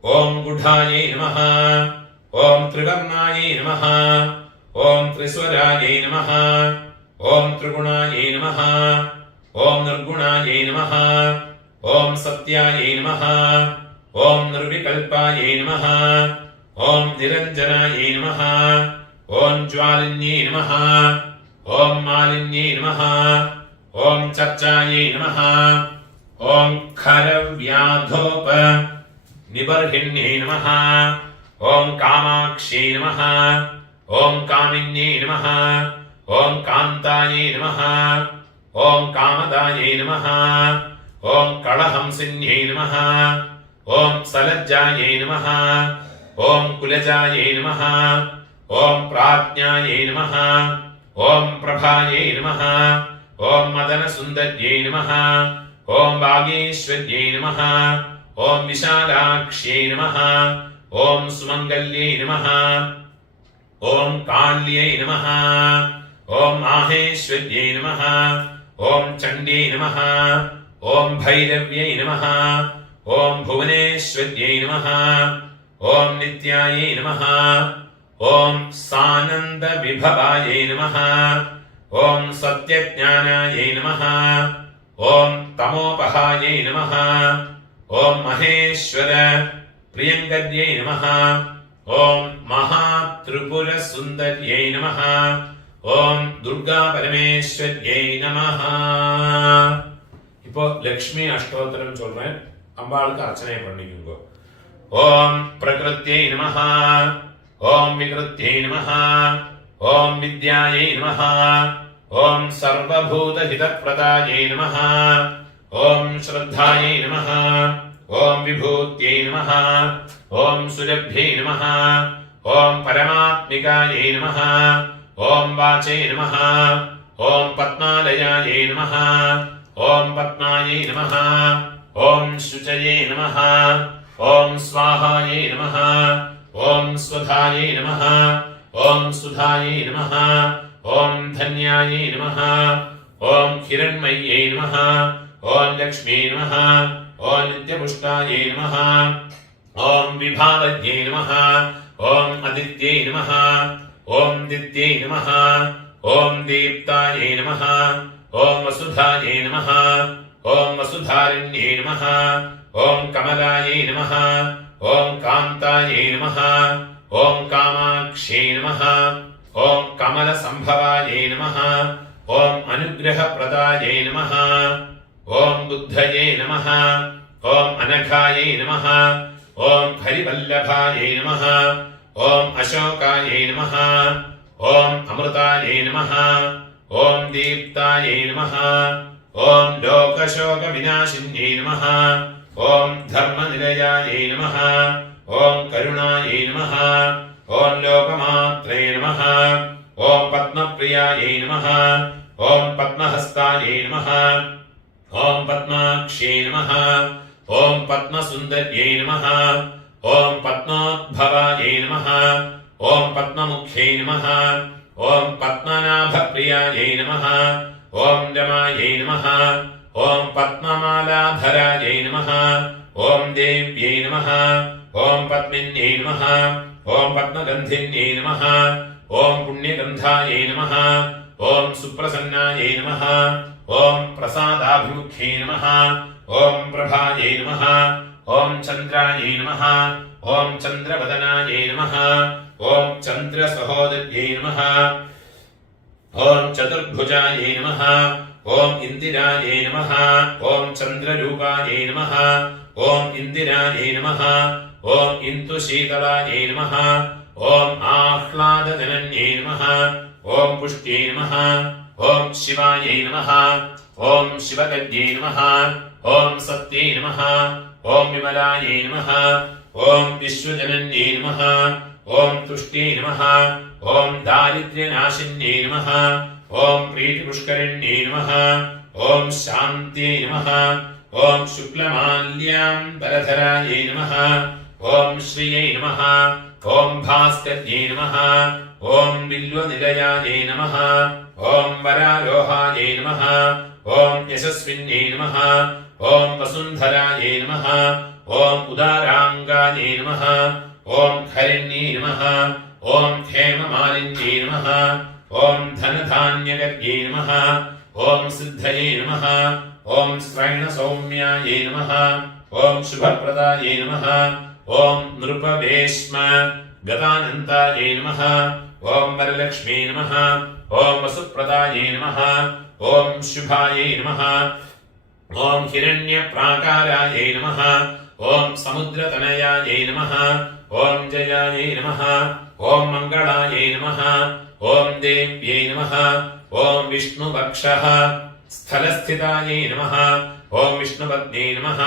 ഓം ഗുഢായേ നമഃ. ഓം ത്രിവർണായേ നമഃ. ഓം ത്രിസ്വരായേ നമഃ. ഓം ത്രിഗുണായേ നമഃ. ഓം നിർഗുണായേ നമഃ. ഓം സത്യായേ നമഃ. ഓം നിർവികൽപായേ നമഃ. ഓം നിരഞ്ജനായേ നമഃ. ഓം ജ്വാലിന്യേ നമഃ. ഓം മാലിന്യേ നമഃ. ഓം ചർച്ചായേ നമഃ. ഓം ഖരവ്യാധോപ നിബർഹിണ്യേ നമഃ. ഓം കാമാക്ഷ്യേ നമഃ. ഓം കാമിന്യേ നമഃ. ഓം കാന്തായേ നമഃ. ഓം കാമദായേ നമഃ. ഓം കളഹംസിന്യേ നമഃ. ഓം സലജ്ജായേ നമഃ. ഓം കുലജായേ നമഃ. ഓം പ്രാജ്ഞായേ നമഃ. ഓം പ്രഭായേ നമഃ. ഓം മദനസുന്ദര്യേ നമഃ. ഓം വാഗീശ്വര്യേ നമഃ. ഓം വിശാലാക്ഷ്यै നമഃ. ഓം സുമംഗല്യേ നമഃ. ഓം കാല്യൈ നമഃ. ഓം മാഹേശ്വര്യേ നമഃ. ഓം ചണ്ഡ്യൈ നമഃ. ഓം ഭൈരവ്യൈ നമഃ. ഓം ഭുവനേശ്വര്യൈ നമഃ. ഓം നിത്യായൈ നമഃ. ഓം സാനന്ദവിഭവായൈ നമഃ. ഓം സത്യജ്ഞാനായൈ നമഃ. ഓം തമോപഹായൈ നമഃ. ഓം മഹേശ്വര പ്രിയങ്കര്യൈ നമഃ. ഓം മഹാത്രിപുരസുന്ദര്യൈ നമഃ. ഓം ദുർഗാ പരമേശ്വര്യൈ നമഃ. இப்போ லக்ஷ்மி அஷ்டோத்திரம் சொல்றேன். அம்பாளுக்கு அர்ச்சனை பண்ணிக்குங்க. ஓம் பிரகிருத்யை நமஹ. ஓம் விகிருத்யை நமஹ. ஓம் வித்யாயை நமஹ. ஓம் சர்வபூத ஹிதப்ரதாயை நமஹ. ஓம் ஸ்ரத்தாயை நமஹ. ஓம் விபூத்யை நமஹ. ஓம் சுரभ्यै நமஹ. ஓம் பரமாத்மிகாயை நமஹ. ஓம் வாச்சை நமஹ. ஓம் பத்மாலயாயை நமஹ. ஓம் பத்மாயை நமஹ. ஓம் சுச்சயே நமஹ. ஓம் ஸ்வாஹாயை நமஹ. ஓம் ஸ்வதாயை நமஹ. ஓம் சுதாயை நமஹ. ஓம் தன்யாயை நமஹ. ஓம் ஹிரண்மய்யை நமஹ. ஓம் லக்ஷ்மீ நமஹ. ஓம் நித்யபுஷ்டாயை நமஹ. ஓம் விபாவத்யை நமஹ. ஓம் அதித்யை நமஹ. ஓம் தித்யை நமஹ. ஓம் தீப்தாயை நமஹ. ஓம் வசுதாயை நமஹ. ஓம் வசுதாரண்யே நமஹ. ஓம் கமலாயை நமஹ. ஓம் காந்தாயை நமஹ. ஓம் காமாக்ஷ்யை நமஹ. ஓம் கமலசம்பவாயை நமஹ. ஓம் அனுக்கிரகப்ரதாயை நமஹ. ஓம் புத்தயே நமஹ. ஓம் அனகாயை நமஹ. ஓம் ஹரிவல்லபாயை நமஹ. ॐ अशोकायै नमः ॐ अमृतायै नमः ॐ दीप्तायै नमः ॐ लोकशोकविनाशिन्यै नमः ॐ धर्मनिलयायै नमः ॐ करुणायै नमः ॐ लोकमात्रे नमः ॐ पद्मप्रियायै नमः ॐ पद्महस्तायै नमः ॐ पद्माक्ष्यै नमः ॐ पद्मसुन्दर्यै नमः ॐ पद्मोद्भवायै नमः ॐ पद्ममुख्यै नमः ॐ पद्मनाभप्रियायै नमः ॐ रमायै नमः ॐ पद्ममालाधरायै नमः ॐ देव्यै नमः ॐ पद्मिन्यै नमः ॐ पद्मगन्धिन्यै नमः ॐ पुण्यगन्धायै नमः ॐ सुप्रसन्नायै नमः ॐ प्रसादाभिमुख्यै नमः ॐ प्रभायै नमः ॐ चन्द्रायै नमः ॐ चन्द्रवदनायै नमः ॐ चन्द्रसहोदर्यै नमः ॐ चतुर्भुजायै नमः ॐ इन्दिरायै नमः ॐ चन्द्ररूपायै नमः ॐ इन्दिरायै नमः ॐ इन्दुशीतलायै नमः ॐ आह्लादजनन्यै नमः ॐ पुष्ट्यै नमः ॐ शिवायै नमः ॐ शिवगद्यै नमः ॐ सत्यै नमः ॐ विमलायै नमः ॐ विश्वजनन्यै नमः ॐ तुष्ट्यै नमः ॐ दारिद्र्यनाशिन्यै नमः ॐ प्रीतिपुष्करिण्यै नमः ॐ शान्त्यै नमः ॐ शुक्लमाल्याम्बरधरायै नमः ॐ श्रियै नमः ॐ भास्कर्यै नमः ॐ बिल्वनिलयायै नमः ॐ वरारोहायै नमः ॐ यशस्विन्यै नमः ॐ वसुन्धरायै नमः ॐ उदाराङ्गायै नमः ॐ हरिण्यै नमः ॐ हेममालिन्यै नमः ॐ धनधान्यगर्यै नमः ॐ सिद्धये नमः ॐ श्रैणसौम्यायै नमः ॐ शुभप्रदायै नमः ॐ नृपवेश्म गतानन्तायै नमः ॐ वरलक्ष्मी नमः ॐ वसुप्रदायै नमः ॐ शुभायै नमः ॐ हिरण्यप्राकारायै नमः ॐ समुद्रतनयायै नमः ॐ जयायै नमः ॐ मङ्गलायै नमः ॐ देव्यै नमः ॐ विष्णुवक्षः स्थलस्थितायै नमः ॐ विष्णुपत्न्यै नमः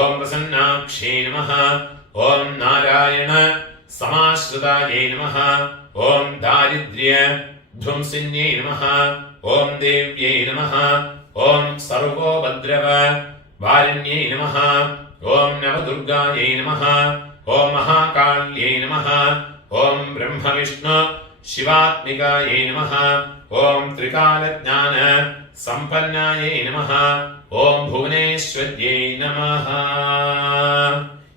ॐ प्रसन्नाक्ष्यै नमः ॐ नारायण समाश्रितायै नमः ॐ दारिद्र्यध्वंसिन्यै नमः ॐ देव्यै नमः ॐ सर्वोपद्रव वारिण्यै नमः ॐ नवदुर्गायै नमः ॐ महाकाल्यै नमः ॐ ब्रह्मविष्णु शिवात्मिकायै नमः ॐ त्रिकालज्ञान सम्पन्नायै नमः ॐ भुवनेश्वर्यै नमः.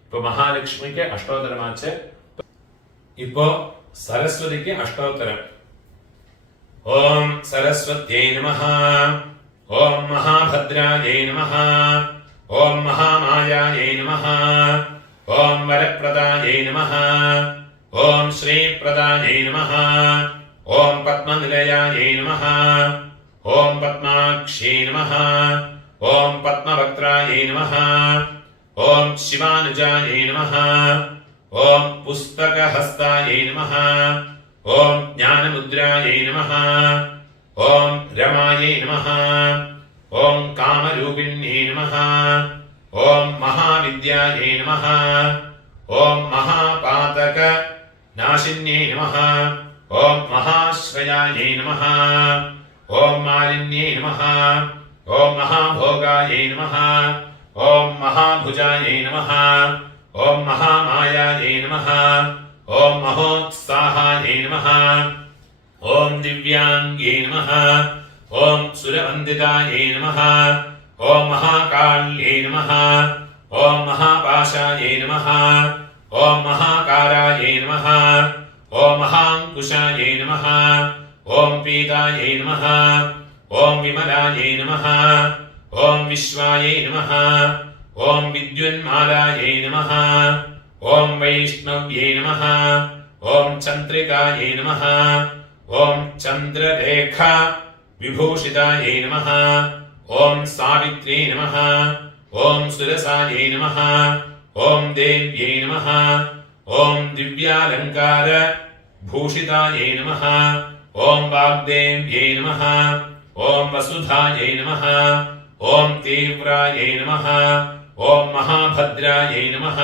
இப்போ மகாலட்சுமிக்கு அஷ்டோத்தரமாச்சு. இப்போ சரஸ்வதிக்கு அஷ்டோத்தரம். ஓம் சரஸ்வத்யை நமः. ஓம் மகாபத்ராயை நமः. ஓம் மகாமாயாயை நமः. ஓம் வரப்பிரதாயை நமः. ஓம் ஸ்ரீபிரதாயை நமः. ஓம் பத்மநிலயாயை நமः. ஓம் பத்மாக்ஷ்யை நமः. ஓம் பத்மவக்த்ராயை நமः. ஓம் சிவானுஜாயை நமः. ஓம் புஸ்தகஹஸ்தாயை நமः. ஓம் ஞானமுத்ராயை நமः. ஓம் ரமாயை நமः. ஓம் காமரூபிண்யை நமः. ஓம் மகாவித்யாயை நமः. ஓம் மகாபாதக நாசின்யை நமः. ஓம் மகாஸ்ரயாயை நமः. ஓம் மாலின்யை நமः. ஓம் மகாபோகாயை நமः. ஓம் மகாபுஜாயை நமः. ஓம் மகாமாயாயை நமः. ஓம் மகோத்சாहायै நமः. ஓம் திவ்யாङ्ग्यै நமः. ஓம் சுரவந்திதாயை நமः. ஓம் மகாகாள்யை நமः. ஓம் மகாபாஷாயை நமः. ஓம் மகாகாராயை நமः. ஓம் மகாங்குஷாயை நமः. ஓம் பீதாயை நமः. ஓம் விமலாயை நமः. ஓம் விஸ்வாயை நமः. ஓம் வித்யுன்மாலாயை நமः. ஓம் வைஷ்ணவ்யை நமः. ஓம் சந்திரிகாயை நமः. ஓம் சந்திரரேகா விபூஷிதாயை நமः. ஓம் சாவித்ரி நமः. ஓம் சுரசாயை நமः. ஓம் தேவ்யை நமः. ओम दिव्यालंकार भूषितायै नमः। ओम वाग्देव्यै नमः। ओम वसुधायै नमः। ओम तीव्रायै नमः। ओम महाभद्रायै नमः।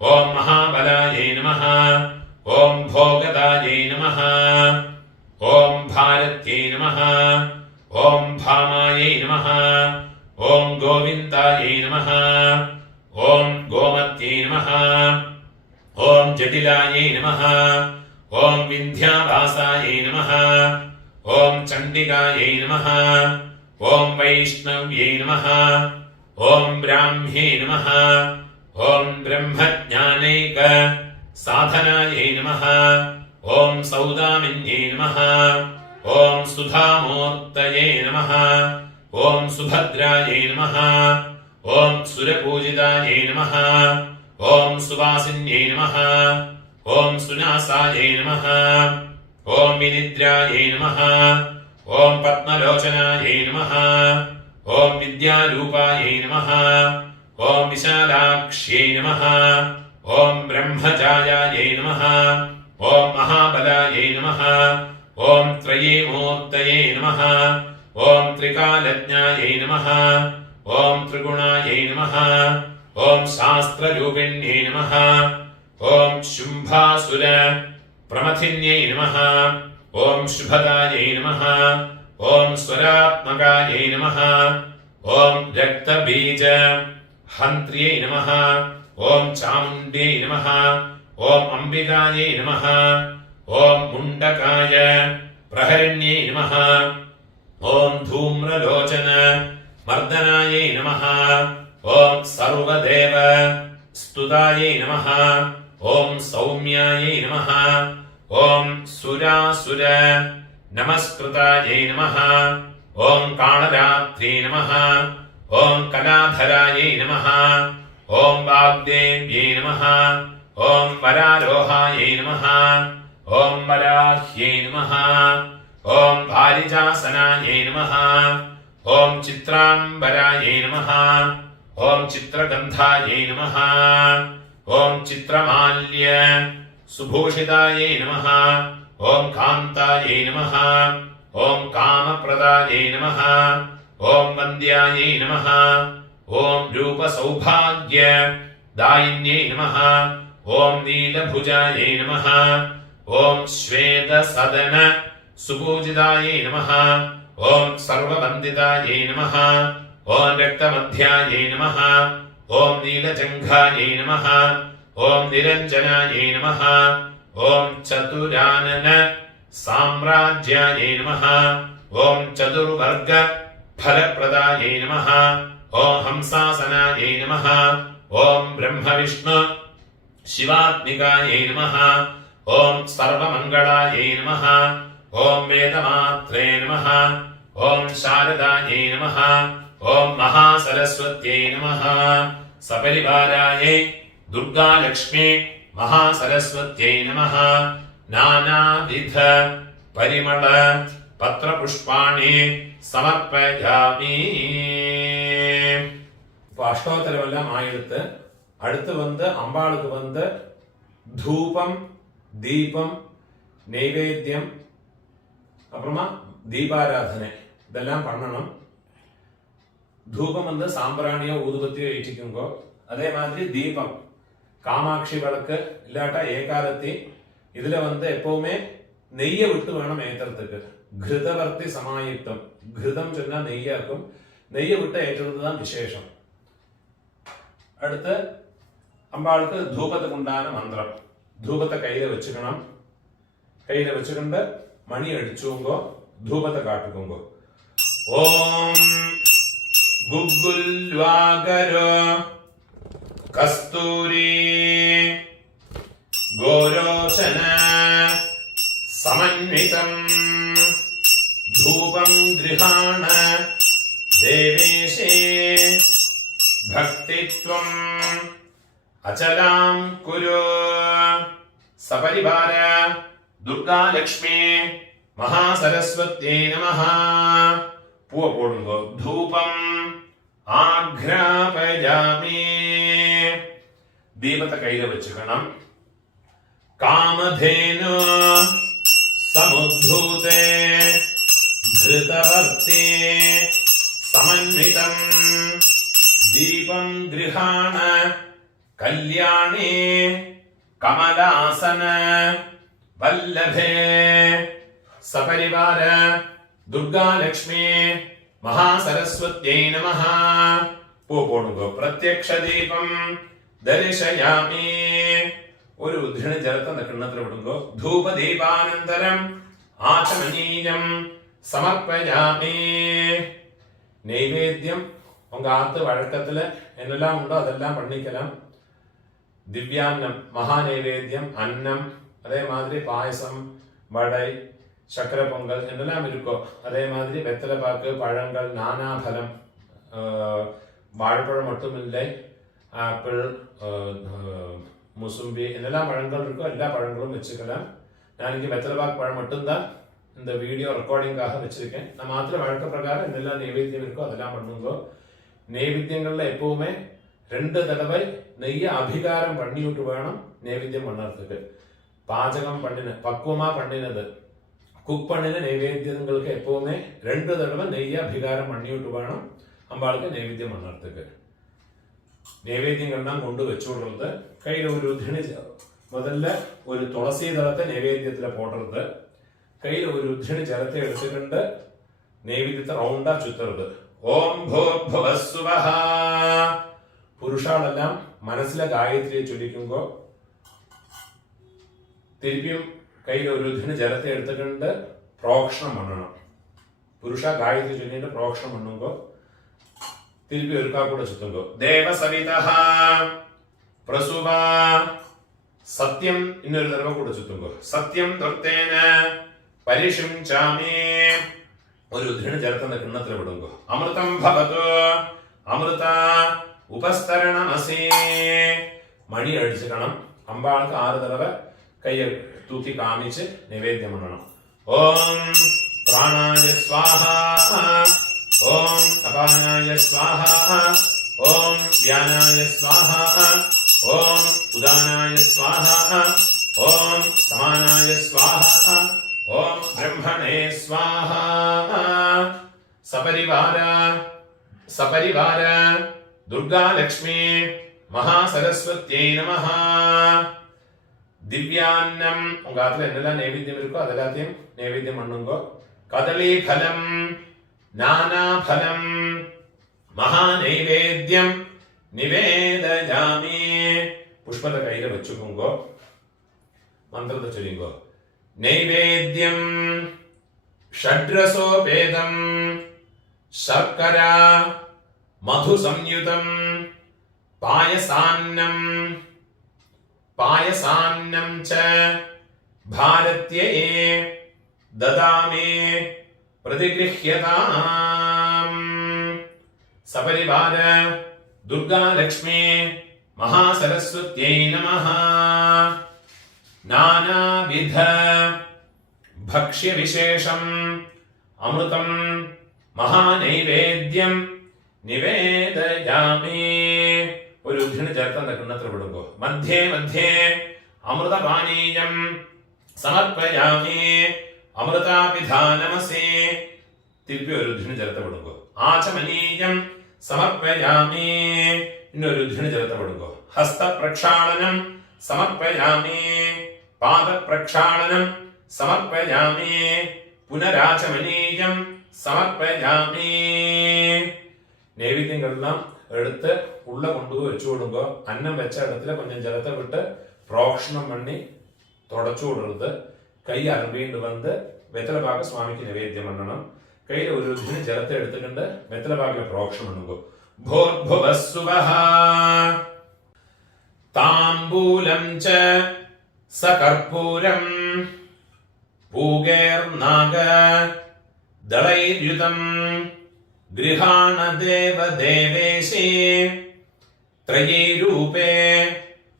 ओम महाबलायै नमः। ओम भोगदायै नमः। ओम भारत्यै नमः। ओम भामायै नमः। ओम गोविन्दायै नमः। ओम गोमत्यै नमः। ओम जटिलायै नमः। ओम विन्ध्यावासायै नमः। ओम चण्डिकायै नमः। ओम वैष्णव्यै नमः। ओम ब्राह्म्ये नमः। ओम ब्रह्मज्ञानैक साधनायै नमः। ओम सौदामिन्यै नमः। ओम सुधामूर्तये नमः। ओम सुभद्रायै नमः। ओम सुरपूजितायै नमः। ओम सुवासिन्यै नमः। ओम सुनासायै नमः। ओम विनिद्रायै नमः। ओम पद्मलोचनायै नमः। ओम विद्यारूपायै नमः। ओम विशालाक्ष्यै नमः। ओम ब्रह्मचार्यायै नमः। ओम महाबलायै नमः। ओम त्रयीमूर्तये नमः। ओम त्रिकालज्ञायै नमः। ओम त्रिगुणायै नमः। ओम शास्त्ररूपिण्यै नमः। ओम शुम्भासुर प्रमथिन्यै नमः। ओम शुभदायै नमः। ओम स्वरात्मकायै नमः। ओम रक्तबीज हन्त्र्यै नमः। ओम चामुण्ड्यै नमः। ओम अम्बिकायै नमः। ओम मुण्डकाय प्रहरिण्यै नमः। ओम धूम्रलोचन मर्दनायै नमः। ओम सर्वदेव स्तुतायै नमः। ओम सौम्यायै नमः। ओम सुरासुर नमस्कृतायै नमः। ओम कालरात्रे नमः। ओम कलाधरायै नमः। ओम वाग्देव्यै नमः। ओम वरारोहायै नमः। ओम वराह्यै नमः। ओम भारिजासनायै नमः। ओम चित्रांबरायै नमः। ओम चित्रगन्धायै नमः। ओम चित्रमाल्य सुभूषितायै नमः। ओम कान्तायै नमः। ओम कामप्रदायै नमः। ओम वन्द्यायै नमः। ओम रूपसौभाग्य दायिन्यै नमः। ओम नीलभुजायै नमः। ओम श्वेतसदन सुपूजितायै नमः। ओम सर्ववन्दितायै नमः। ओम रक्तमध्यायै नमः। ओम नीलजङ्घायै नमः। ओम निरञ्जनायै नमः। ओम चतुरानन साम्राज्यायै नमः। ओम चतुर्वर्ग फलप्रदायै नमः। ओम हंसासनायै नमः। ओम ब्रह्मविष्णु शिवात्मिकायै नमः। ओम सर्वमङ्गलायै नमः। ओम वेदमात्रे नमः। ओम शारदायै नमः। ओम महासरस्वत्यै नमः। सपरिवारायै दुर्गालक्ष्मी महासरस्वत्यै नमः। नानाविध परिमळ पत्रपुष्पाणि समर्पयामि. இப்போ அஷ்டோத்தரம் எல்லாம் ஆயிடுத்து. அடுத்து அம்பாளுக்கு தூபம், தீபம், நைவேத்தியம், அப்புறமா தீபாராதனை இதெல்லாம் பண்ணணும். தூபம் சாம்பிராணியோ ஊதுபத்தியோ ஏற்றிக்குங்கோ. அதே மாதிரி தீபம் காமாட்சி விளக்கு இல்லாட்டா ஏகாதத்தி இதுல எப்பவுமே நெய்யை விட்டு வேணும் ஏத்துறதுக்கு. கிருதவர்த்தி சமாயுக்தம், கிருதம் சொன்னா நெய்யாக்கும், நெய்யை விட்டு ஏற்றுறதுதான் விசேஷம். அடுத்து அம்பாளுக்கு தூபத்துக்கு உண்டான மந்திரம். தூபத்தை கையில வச்சுக்கணும். கையில வச்சுக்கிண்டு மணி அடிச்சுங்கோ, தூபத்தை காட்டுக்குங்கோ. ஓம் குக்குல்வாகரோ கஸ்தூரி கோரோச்சன समन्वितम् धूपं गृहाण देवेशे भक्तित्वम् अचलां कुरु. सपरिवार दुर्गा लक्ष्मी महासरस्वत्यै नमः. பூவ போடுங்கோ. தூபம் ஆக்ராபயாமி. தீபத்தை கையில வச்சுக்கணும். कामधेनु समुद्धूते धृतवर्ते समन्वितं दीपं गृहाण कल्याणे कमलासन वल्लभे सपरिवार दुर्गा लक्ष्मी महासरस्वत्यै नमः പോണുകോ പ്രത്യക്ഷ ദീപം ദർശയാമി ഒരു ഉദ്ധിണി ജലത്തെ കിണ്ണത്തിൽ വിടുങ്കോ ധൂപദീപാനന്തരം ആചമനീയം സമർപ്പയാമി നൈവേദ്യം உங்க ஆத்து வழக்கத்துல என்னெல்லாம் உண்டோ அதெல்லாம் பண்ணிக்கலாம். திவ்யான்னம் மகா நைவேத்தியம் அன்னம், அதே மாதிரி பாயசம், வடை, சக்கரை பொங்கல் என்னெல்லாம் இருக்கோ அதே மாதிரி வெத்தலை பாக்கு, பழங்கள், நானாபலம், வாழைப்பழம் மட்டும் இல்லை, ஆப்பிள், முசும்பி என்னெல்லாம் பழங்கள் இருக்கோ எல்லா பழங்களும் வச்சுக்கலாம். நான் இங்கே வெத்தலை பாக்கு பழம் மட்டும்தான் இந்த வீடியோ ரெக்கார்டிங்காக வச்சிருக்கேன். நான் மாத்திர வழக்க பிரகாரம் என்னெல்லாம் நைவேத்தியம் இருக்கோ அதெல்லாம் பண்ணுங்கோ. நைவேத்தியங்கள்ல எப்பவுமே 2 தடவை நெய்ய அபிகாரம் பண்ணிவிட்டு வேணும் நைவேத்தியம் பண்ணறதுக்கு. பாചகம் பண்ணின பக்குவமா பண்ணினது குக் பண்ணின நைவேத்தியங்களுக்கு எப்பவுமே 2 தடவை நெய்ய அபிகாரம் பண்ணிவிட்டு வேணும் அம்பாளுக்கு நைவேத்தியம் பண்ணறதுக்கு. நைவேத்தியங்கள்லாம் கொண்டு வச்சு விடுறது. கையில ஒரு உதிணி, முதல்ல ஒரு துளசி தளத்தை நைவேத்தியத்துல போடுறது. கையில ஒரு உதிணி ஜலத்தை எடுத்துக்கிட்டு நைவேத்தியத்தை ரவுண்டா சுத்துறது. ஓம் ഭൂർഭുവസ്സുവഃ. പുരുഷാളെല്ലാം മനസ്സിലെ ഗായത്രിയെ ചൊല്ലിക്കുമ്പോ തിരുപ്പിയും കയ്യിൽ ഒരു ഉദിന് ജലത്തെ എടുത്തിട്ടുണ്ട് പ്രോക്ഷണം പണ്ണണം. പുരുഷ ഗായത്രി ചൊല്ലിട്ട് പ്രോക്ഷണം പണ്ണുമ്പോ തിരുപ്പി ഒരുക്കാ കൂടെ ചുറ്റുമ്പോ ദേവസവിതഃ പ്രസുവ സത്യം ഇന്നൊരു തടവ കൂടെ ചുറ്റുമ്പോ സത്യം തൊട്ടേന പരിഷിംചാമി ഒരു ഉദ്ധിണി ജലത്തിന്റെ കിണ്ണത്തിൽ വിടുമ്പോ അമൃതം ഭവതു അമൃത ഉപസ്തരണമസി. മണി അടിച്ചിക്കണം. അമ്പാൾക്ക് 6 തടവ കയ്യ തൂക്കി കാമിച്ച് നിവേദ്യം பண்ணணும். ഓം പ്രാണായ സ്വാഹ, ഓം അപാനായ സ്വാഹ, ഓം വ്യാനായ സ്വാഹ, ഓം ഉദാനായ സ്വാഹ, ഓം സമാനായ സ്വാഹ, ഓം ബ്രഹ്മണേ സ്വാഹ. സപരിവാര സപരിവാര ദുർഗാ ലക്ഷ്മി മഹാസരസ്വത്यै நமஹ. திவ்யான்னம் உங்க ஆத்துல என்னெல்லாம் நைவேத்தியம் இருக்கோ அதெல்லாத்தையும் நைவேத்தியம் பண்ணுங்கோ. கதளி பலம், நானா பலம், மகா நைவேத்தியம் நிவேதயாமி. புஷ்பத்தை கையில வச்சுக்கோங்கோ. மந்திரத்தை சொல்லிங்கோ. நைவேத்தியம் ஷட்ரசோபேதம் சர்க்கரா மது சம்யுதம் பாயசான்னம் பாயசான்னம் ச பாரத்யே ததாமி பிரதிகிருஹ்யதாம். சபரிவார துர்கா லக்ஷ்மி மகாசரஸ்வத்யை நமஹ. நானாவித ഭക്ഷ്യ വിശേഷം അമൃതം മഹാനൈവേദ്യം നിവേദയാമി. ഒരു ഉദ്ധിണി ചേർത്ത കിണ്ണത്തിൽ വിടുമ്പോ മധ്യേ മധ്യേ അമൃതപാനീയം സമർപ്പയാമി. അമൃതാപിധാനമസി. തിരുപ്പി ഒരു ഉദ്ധിണി ചേർത്ത് വിടുമ്പോ ആചമനീയം സമർപ്പയാമി. ഇന്നൊരു ഉദ്ധിണി ചേർത്ത് വിടുമ്പോ ഹസ്തപ്രക്ഷാളനം സമർപ്പയാമി. പാദപ്രക്ഷാളനം സമർപ്പയാമി. പുനരാചമനീയം സമർപ്പയാമി. നൈവേദ്യങ്ങളെല്ലാം എടുത്ത് ഉള്ള കൊണ്ടുപോയി വെച്ചു കൊടുക്കുക. അന്നം വെച്ച ഇടത്തില് കൊഞ്ചം ജലത്തെ വിട്ട് പ്രോക്ഷണം പണി തുടച്ചു കൊടുത്ത് കൈ അരമ്പീണ്ട് വന്ന് വെത്തലപാക സ്വാമിക്ക് നൈവേദ്യം പണ്ണണം. കയ്യിൽ ഒരു ഉദ്ധിണി ജലത്തെ എടുത്തിട്ടുണ്ട് വെത്തലപാകിലെ പ്രോക്ഷണം പണ്ണുക. ഭൂർഭുവസ്സുവഃ താംബൂലം ച സകർപ്പൂരം പൂഗേർനാഗ ദളൈര്യുതം ഗൃഹാണ ദേവദേവേശേ ത്രയീ രൂപേ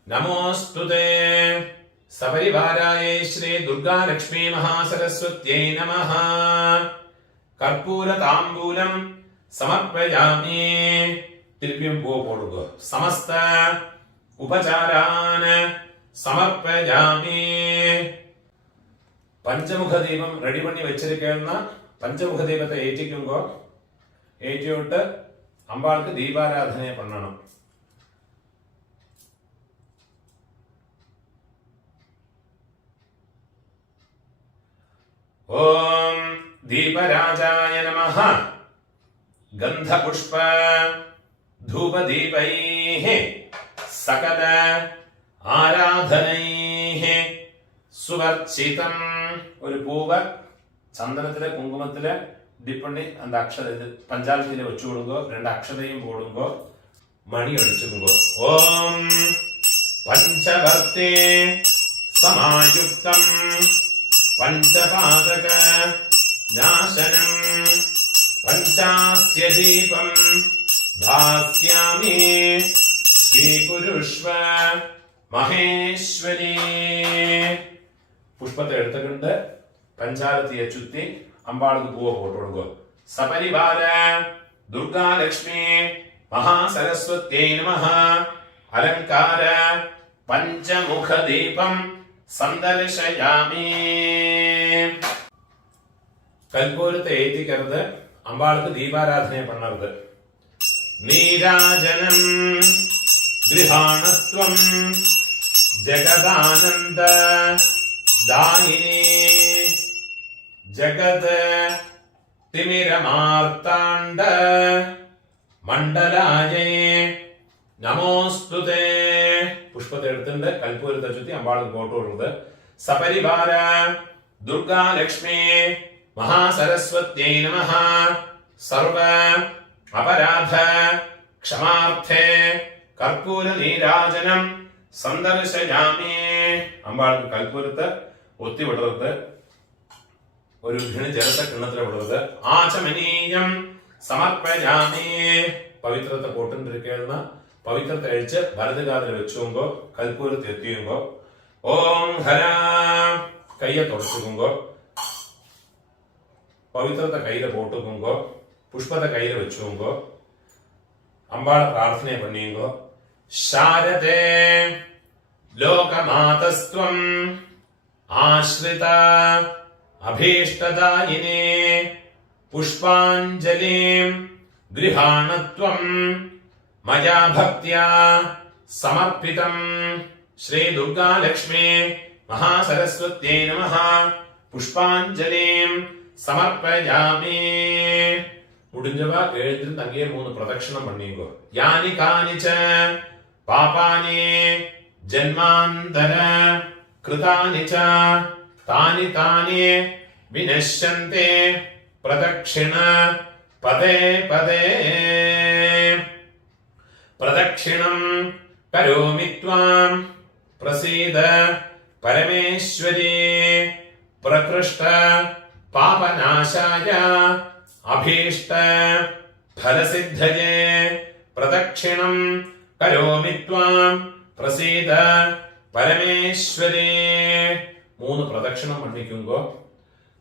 നമോസ്തുതേ. സപരിവാരായ ശ്രീ ദുർഗാ ലക്ഷ്മീ മഹാസരസ്വത്यै നമഃ. കർപ്പൂര താംബൂലം സമർപ്പയാമി. തിരുപ്പിയും പൂ പോടുക. സമസ്ത ഉപചാരാൻ സമർപ്പയാമി. പഞ്ചമുഖ ദീപം റെഡി പണി വെച്ചിരിക്കുന്ന പഞ്ചമുഖ ദീപത്തെ ഏറ്റിക്കുമ്പോ ഏറ്റിവിട്ട് അമ്പാൾക്ക് ദീപാരാധനയെ പണ്ണണം. ഓം ദീപരാജായ നമഃ. ഗന്ധപുഷ്പ ധൂപദീപൈഃ സകല ആരാധനൈഃ സുവർച്ചിതം. ഒരു പൂവ് ചന്ദനത്തിലെ കുങ്കുമത്തിലെ ഡിപ്പണ്ണി அந்த അക്ഷര പഞ്ചാലത്തിലെ വെച്ചു കൊടുങ്കോ. 2 അക്ഷരയും പോടുങ്കോ. മണി അടിച്ചുങ്കോ. ഓം പഞ്ചവർത്തേ സമായുക്തം പഞ്ചപാതക നാശനം പഞ്ചാസ്യ ദീപം ദാസ്യാമി സ്വീകുരുഷ്വ മഹേശ്വരി. പുഷ്പത്തെ എടുത്തുകൊണ്ട് പഞ്ചാരത്തിയെ ചുറ്റി അമ്പാൾക്ക് പൂവ പോട്ട് കൊടുക്കുക. സപരിവാര ദുർഗാലക്ഷ്മി മഹാസരസ്വത്യൈ നമഃ. അലങ്കാര പഞ്ചമുഖ ദീപം സന്ദർശയാമി. കൽപ്പൂരത്തെ ഏറ്റിക്കരുത്. അമ്പാൾക്ക് ദീപാരാധനയെ പണ്ണരുത്. നീരാജനം ഗൃഹാണത്വം ജഗദാനന്ദ ദായിനി ജഗത് തിമിരമാർത്താണ്ഡ മണ്ഡലായേ നമോസ്തുതേ. പുഷ്പത്തെ എടുത്തിട്ട് കൽപ്പൂരത്തെ ചുറ്റി അമ്പാൾക്ക് പോട്ട് കൊടുക്കുന്നത്. സപരിവാര ദുർഗാലക്ഷ്മി മഹാസരസ്വത്യൈ നമഃ. സർവ അപരാധ ക്ഷമാർത്ഥേ കർപ്പൂര നീരാജനം സന്ദർശയാമി. അമ്പാൾക്ക് കൽപ്പൂരത്ത് ഒത്തിവിടരുത്. ഒരു ജലത്തെ കിണ്ണത്തിലെ വിടരുത്. ആചമനീയം സമർപ്പയാമി. പവിത്രത്തെ പോട്ടിരിക്കുന്ന പവിത്രത്തെ അഴിച്ച് വലതുകാലിൽ വെച്ചുകൊണ്ടോ കൽപ്പൂരത്തെ എത്തിയുമ്പോ ഓം ഹര കയ്യെ തുടച്ചുകൊണ്ടോ പവിത്രത്തെ കയ്യിലെ പോട്ടുകൊണ്ടോ പുഷ്പത്തെ കയ്യിൽ വെച്ചുകൊണ്ടോ അമ്പാളെ പ്രാർത്ഥനയെ പണിയുമ്പോ ശാരദേ ലോകമാതസ്ത്വം ആശ്രിത അഭീഷ്ടദായിനേ പുഷ്പാഞ്ജലിം ഗൃഹാണത്വം മയാ ഭക്ത്യാ സമർപ്പിതം. ശ്രീ ദുർഗാലക്ഷ്മി മഹാസരസ്വത്യൈ നമഃ. പുഷ്പാഞ്ജലിം സമർപ്പയാമി. മുടിഞ്ഞവ എഴുത്തിൽ തങ്ങിയ 3 പ്രദക്ഷിണം പണിയുക. യാനി കാനിച പാപാനി ജന്മാന്തര കൃതാനി ച താനി താനി വിനശ്യന്തെ പ്രദക്ഷിണ പദേ പദേ. പ്രദക്ഷിണം കരോമി ത്വാം പ്രസീദ പരമേശ്വരി. പ്രകൃഷ്ട പാപനാശായ അഭീഷ്ട ഫലസിദ്ധയേ. പ്രദക്ഷിണം കരോമി ത്വാം പ്രസീദ പരമേശ്വരി. 3 പ്രദക്ഷിണം പണിക്കുമ്പോ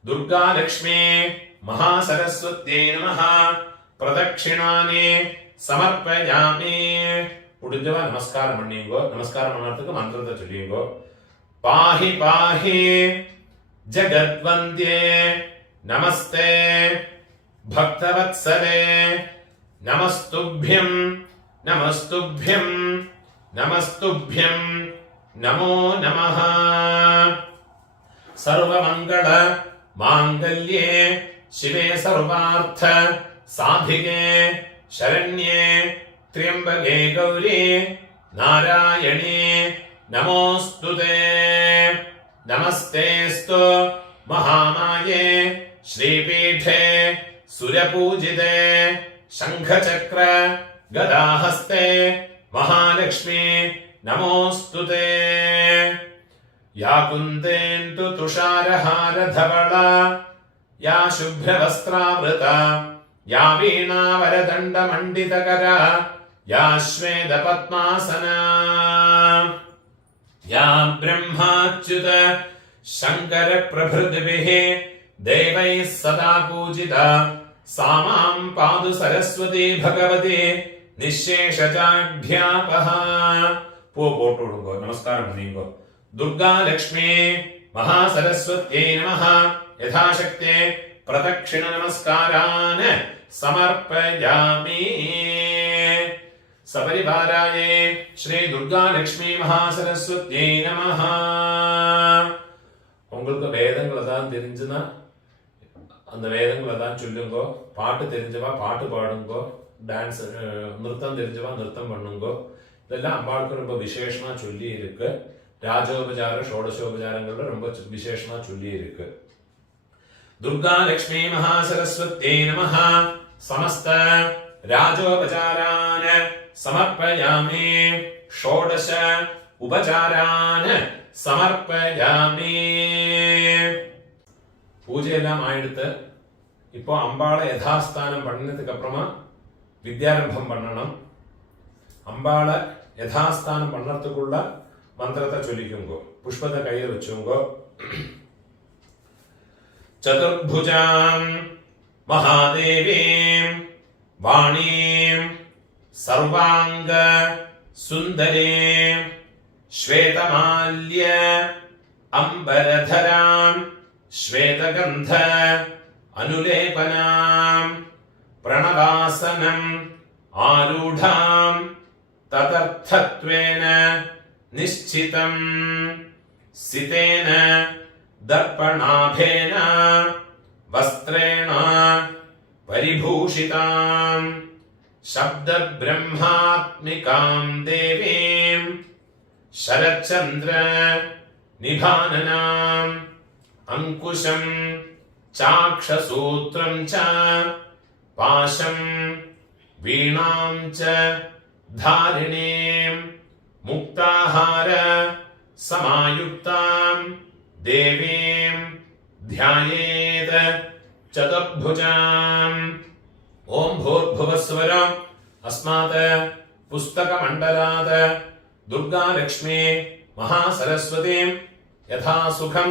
ദുർഗാലക്ഷ്മി മഹാസരസ്വത്യൈ നമഃ. പ്രദക്ഷിണാനി സമർപ്പയാമി. ഉടിഞ്ചവ നമസ്കാരം പണിയുമ്പോ നമസ്കാരം പണ്ണത്തുക്ക് മന്ത്രത്തെ ചൊല്ലിയുമ്പോ പാഹി പാഹി ജഗദ്വന്ദ്യേ നമസ്തേ ഭക്തവത്സലേ നമസ്തുഭ്യം നമസ്തുഭ്യം നമസ്തുഭ്യം നമോ നമഃ. സർവമംഗള മാംഗല്യേ ശിവേ സർവാർത്ഥ സാധികേ ശരണ്യേ ത്ര്യംബകേ ഗൗരി നാരായണീ നമോസ്തുതേ. നമസ്തേസ്തു മഹാമായേ ശ്രീപീഠേ സുരപൂജിതേ ശംഖചക്ര ഗദാഹസ്തേ മഹാലക്ഷ്മി നമോസ്തുതേ. യാ കുന്ദേന്ദു തുഷാരഹാരധവള യാ ശുഭ്രവസ്ത്രാവൃത യാ വീണാവരദണ്ഡമണ്ഡിതകര യാ ശ്വേതപദ്മാസന യാ ബ്രഹ്മാച്യുത ശങ്കര പ്രഭൃതിഭിः ദേവൈः സദാ പൂജിത സാ മാം പാതു സരസ്വതി ഭഗവതി നിശേഷജാഢ്യാപഹ. പൂ പോട്ട് കൊടുക്കോ. നമസ്കാരം പണിയുമ്പോ दुर्गा लक्ष्मी महासरस्वत्यै नमः यथाशक्ते प्रदक्षिण नमस्कारान् समर्पयामि सपरिवाराय श्री दुर्गा लक्ष्मी महासरस्वत्यै नमः உங்களுக்கு வேதங்களை தான் தெரிஞ்சுனா அந்த வேதங்களை தான் சொல்லுங்கோ பாட்டு தெரிஞ்சவா பாட்டு பாடுங்கோ டான்ஸ் நிறுத்தம் தெரிஞ்சவா நிறுத்தம் பண்ணுங்கோ இதெல்லாம் அம்பாளுக்கு ரொம்ப விசேஷமா சொல்லி இருக்கு ராஜோபசார ஷோடசோபசாரங்கள்ல ரொம்ப விசேஷமா சொல்லி இருக்கு दुर्गा लक्ष्मी महासरस्वत्यै नमः समस्त राजोपचारान् समर्पयामि षोडश उपचारान् समर्पयामि பூஜையெல்லாம் ஆயிடுத்து இப்போ அம்பாளை யதாஸ்தானம் பண்ணினதுக்கு அப்புறமா வித்யாரம்பம் பண்ணணும் அம்பாளை யதாஸ்தானம் பண்ணறதுக்குள்ள மந்திரத்தை சொல்லிக்குங்கோ புஷ்பத்தை கையில் வச்சுங்கோ चतुर्भुजां महादेवीं वाणीं सर्वांग सुंदरीं श्वेतमाल्य अंबरधरां श्वेतगंध अनुलेपनां प्रणवासनम् आरूढां तदर्थत्वेन निश्चितं सितेन दर्पणाभेन वस्त्रेण परिभूषितां शब्दब्रह्मात्मिकां देवीं शरच्चन्द्र निभाननाम् अंकुशं चाक्षसूत्रं च पाशं वीणां च धारिणीं मुक्ताहार समायुक्तां देवीं ध्यायेत चतुर्भुजाम् ओम भूर्भुवस्वरम् अस्मात् पुस्तकमण्डलात् दुर्गा लक्ष्मी महासरस्वतीं यथा सुखं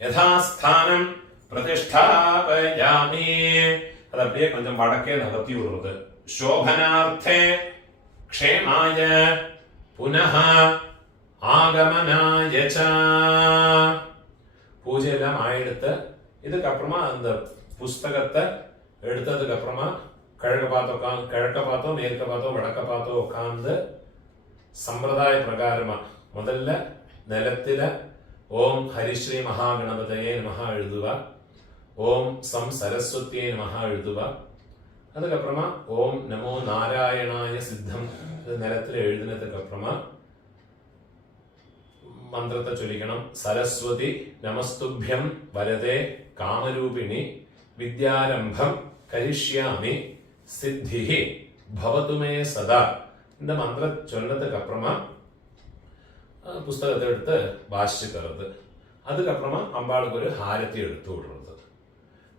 यथा स्थानं प्रतिष्ठापयामि அது அப்படியே கொஞ்சம் வடக்கே நகர்த்தி விடுறது शोभनार्थे क्षेमाय पुनः आगमनाय च பூஜை எல்லாம் ஆயிடுத்து இதுக்கு அப்புறமா அந்த புஸ்தகத்தை எடுத்ததுக்கு அப்புறமா கிழக்க பார்த்தோ மேற்க பார்த்தோ வடக்க பார்த்தோ உட்கார்ந்து சம்பிரதாய பிரகாரமா முதல்ல நிலத்தில ஓம் ஹரிஸ்ரீ மகாகணபதையே நமஹ எழுதுவா ஓம் சம் சரஸ்வதியே நமஹ எழுதுவா அதுக்கப்புறமா ஓம் நமோ நாராயணாய சித்தம் நிலத்துல எழுதினதுக்கு அப்புறமா மந்திரத்தை சொல்லிக்கணும் சரஸ்வதி நமஸ்துभ्यं வரதே காமரூபிணி வித்யாரம்பம் கரிஷ்யாமி சித்திஹி பவது மே சதா இந்த மந்திரம் சொன்னதுக்கு அப்புறமா புஸ்தகத்தை எடுத்து வாசிச்சுக்கிறது அதுக்கப்புறமா அம்பாளுக்கு ஒரு ஹாரத்தி எடுத்து விடுறது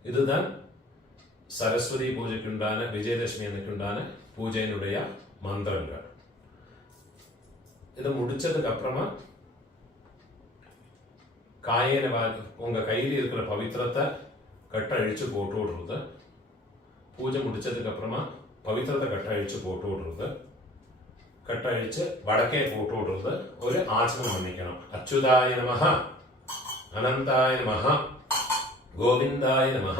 இதுதான் சரஸ்வதி பூஜைக்குண்டான விஜயதசமி அன்னைக்குண்டான பூஜையினுடைய மந்திரங்கள் இதை முடிச்சதுக்கு அப்புறமா காயேன உங்க கையில் இருக்கிற பவித்திரத்தை கட்ட அழிச்சு போட்டு விடுறது பூஜை முடிச்சதுக்கு அப்புறமா பவித்திரத்தை கட்ட அழிச்சு போட்டு விடுறது கட்ட அழிச்சு வடக்கே போட்டு விடுறது ஒரு ஆச்சனம் பண்ணிக்கணும் அச்சுதாய நமஹ அனந்தாய நமஹ கோவிந்தாய நமஹ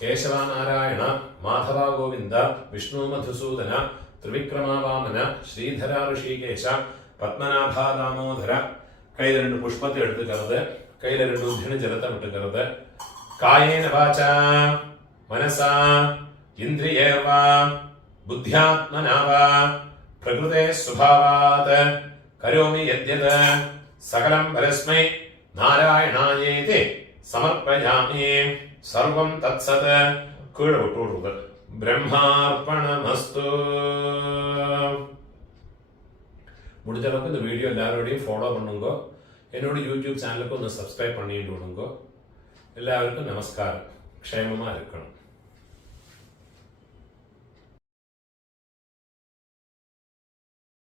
கேசவ நாராயண மாதவ கோவிந்த விஷ்ணு மதுசூதன திரிவிக்ரம வாமன ஸ்ரீதர ரிஷிகேஷ பத்மநாப தாமோதர கையில 2 புஷ்பத்தை எடுத்துக்கிறது கையில 2 உத்தின ஜலத்தை விட்டுக்கிறது காயேன வாசா மனசா இந்திரியேவா புத்தியாத்மனாவா பிரகிருதே சுபாவாத் கரோமி யத்யத் சகலம் பரஸ்மை நாராயணாயேதி சமர்ப்பயாமி சர்வம் தத்சத் கீழே விட்டு விடுறது பிரம்மார்ப்பணமஸ்து முடிஞ்ச அளவுக்கு இந்த வீடியோ எல்லாரோடையும் ஃபாலோ பண்ணுங்க என்னோட யூடியூப் சேனலுக்கு ഒന്ന് സബ്സ്ക്രൈബ് பண்ணிட்டு விடுங்க எல்லாருக்கும் நமஸ்காரம் ക്ഷേമமா இருக்கணும்